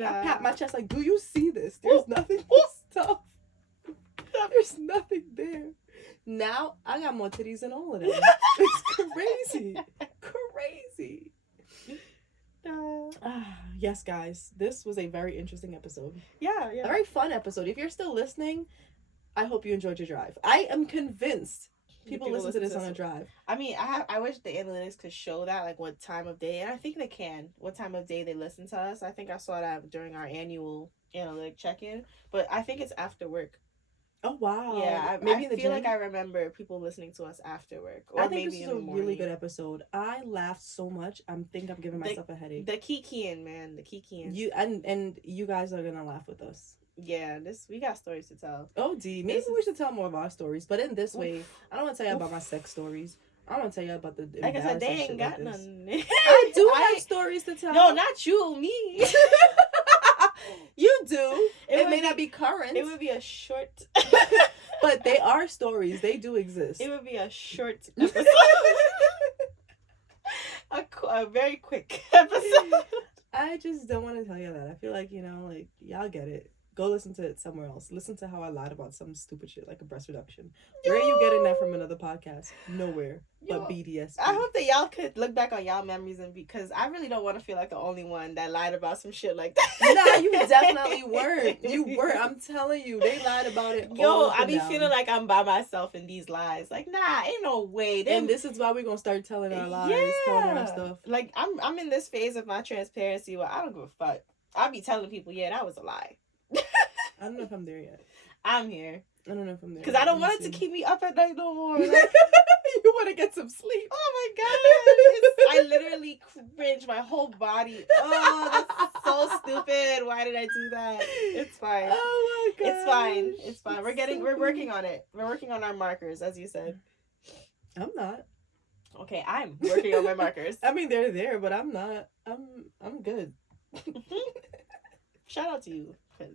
I pat my chest like, do you see this? There's nothing to stuff. There's nothing there. Now I got more titties than all of them. It's crazy. Crazy. Yes, guys. This was a very interesting episode. Yeah. A very fun episode. If you're still listening, I hope you enjoyed your drive. I am convinced people listen to this on a drive. I mean, I wish the analytics could show that, like, what time of day, and I think they can. What time of day they listen to us. I think I saw that during our annual analytic check-in, but I think it's after work. Oh, wow. Yeah, I feel like I remember people listening to us after work. Or I think maybe this is a really good episode. I laughed so much. I think I'm giving myself a headache. The kikiing, man. The kikiing. And you guys are going to laugh with us. Yeah, we got stories to tell. Oh, maybe we should tell more of our stories. But in this way, I don't want to tell you about my sex stories. I want to tell you about the like I said, they ain't got none. I do have stories to tell. No, not you, me. You do. It may not be current. It would be a short. But they are stories. They do exist. It would be a short episode. a very quick episode. I just don't want to tell you that. I feel like, y'all get it. Go listen to it somewhere else. Listen to how I lied about some stupid shit like a breast reduction. Where are you getting that from another podcast? Nowhere. But BDSP. I hope that y'all could look back on y'all memories because I really don't want to feel like the only one that lied about some shit like that. Nah, you definitely weren't. You were. I'm telling you. They lied about it. I be feeling like I'm by myself in these lies. Like, nah, ain't no way. And this is why we're going to start telling our lies. Telling our stuff. Like, I'm in this phase of my transparency where I don't give a fuck. I'll be telling people, that was a lie. I don't know if I'm there yet. I'm here. I don't know if I'm there. Because I don't want it to keep me up at night no more. Like, you want to get some sleep. Oh my God. I literally cringe my whole body. Oh, that's so stupid. Why did I do that? It's fine. Oh my God. It's fine. We're working on it. We're working on our markers, as you said. I'm not. Okay, I'm working on my markers. I mean, they're there, but I'm not. I'm good. Shout out to you, because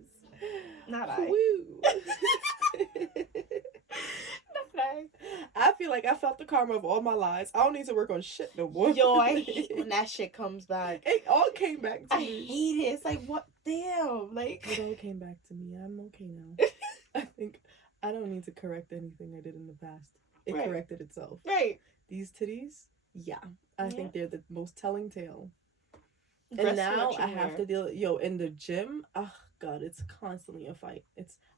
not I. Not I. I feel like I felt the karma of all my lies. I don't need to work on shit no more. Yo, I hate when that shit comes back. It all came back to me. I hate it. It's like, what? Damn. Like, it all came back to me. I'm okay now. I think I don't need to correct anything I did in the past. It corrected itself. Right. These titties, I think they're the most telling tale. And now I have to deal, in the gym, oh God, it's constantly a fight.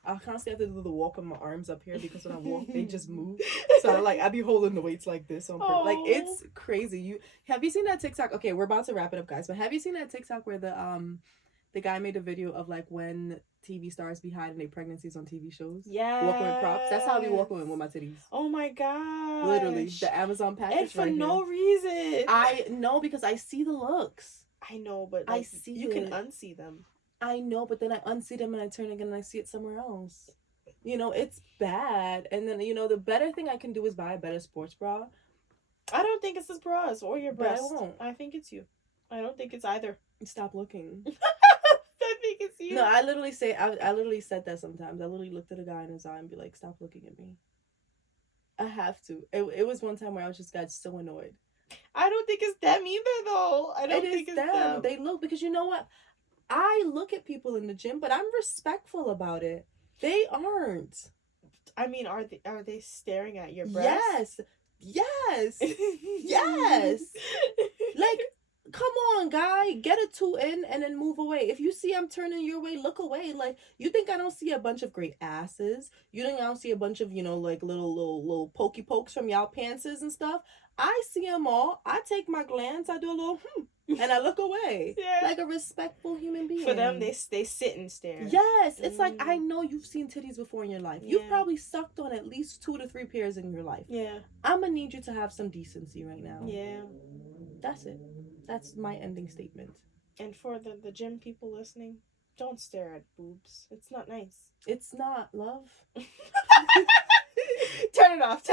I constantly have to do the walk with my arms up here because when I walk, they just move. So I be holding the weights like this on purpose. Like, it's crazy. Have you seen that TikTok? Okay, we're about to wrap it up, guys. But have you seen that TikTok where the guy made a video of like when TV stars be hiding their pregnancies on TV shows? Yeah. Walking with props. That's how I be walking with my titties. Oh my God. Literally. The Amazon package. And for no reason. I know, because I see the looks. I know, but like, I see you can unsee them. I know, but then I unsee them and I turn again and I see it somewhere else. It's bad. And then, the better thing I can do is buy a better sports bra. I don't think it's the bras or your breast. But I won't. I think it's you. I don't think it's either. Stop looking. I think it's you. No, I literally said that sometimes. I literally looked at a guy in his eye and be like, stop looking at me. I have to. It was one time where I was just got so annoyed. I don't think it's them either, though. I don't think it's them. They look, because you know what? I look at people in the gym, but I'm respectful about it. They aren't. I mean, are they staring at your breast? Yes. Yes. Like, come on, guy. Get a 2 in and then move away. If you see I'm turning your way, look away. Like, you think I don't see a bunch of great asses? You think I don't see a bunch of, like little pokey pokes from y'all pantses and stuff? I see them all. I take my glance. I do a little and I look away. Yeah. Like a respectful human being. For them, they sit and stare. Yes. It's like, I know you've seen titties before in your life. Yeah. You've probably sucked on at least 2 to 3 pairs in your life. Yeah. I'm gonna need you to have some decency right now. Yeah. That's it. That's my ending statement. And for the gym people listening, don't stare at boobs. It's not nice. It's not, love. Turn it off.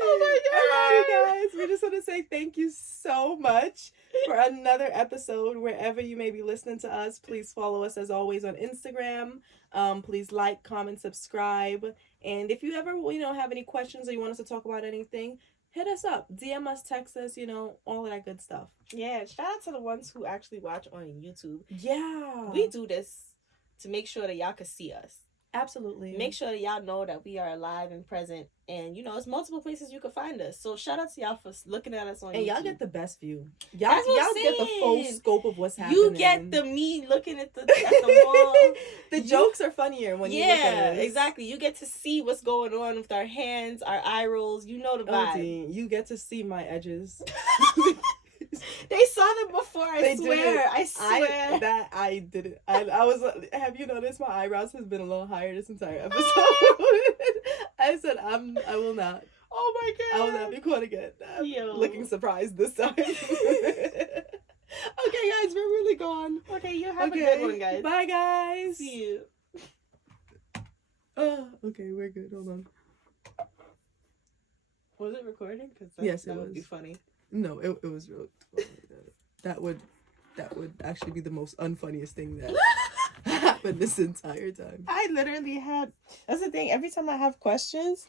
Oh my God. Alrighty, guys. We just want to say thank you so much for another episode. Wherever you may be listening to us, please follow us as always on Instagram. Please like, comment, subscribe. And if you ever, have any questions or you want us to talk about anything, hit us up. DM us, text us, all of that good stuff. Yeah, shout out to the ones who actually watch on YouTube. Yeah. We do this to make sure that y'all can see us. Absolutely. Make sure that y'all know that we are alive and present. And, it's multiple places you can find us. So shout out to y'all for looking at us on YouTube. And y'all get the best view. Y'all get the full scope of what's happening. You get me looking at the wall. The jokes are funnier when you look at it. Yeah, exactly. You get to see what's going on with our hands, our eye rolls. You know the vibe. Oh, you get to see my edges. They saw them before. I swear. I didn't. I was. Have you noticed my eyebrows has been a little higher this entire episode? I said I will not. Oh my God! I will not be caught again. Looking surprised this time. Okay, guys, we're really gone. Okay, you have a good one, guys. Bye, guys. See you. Oh, okay, we're good. Hold on. Was it recording? Yes, it was. That would be funny. No, it was real. That would actually be the most unfunniest thing that happened this entire time. I literally had. That's the thing. Every time I have questions,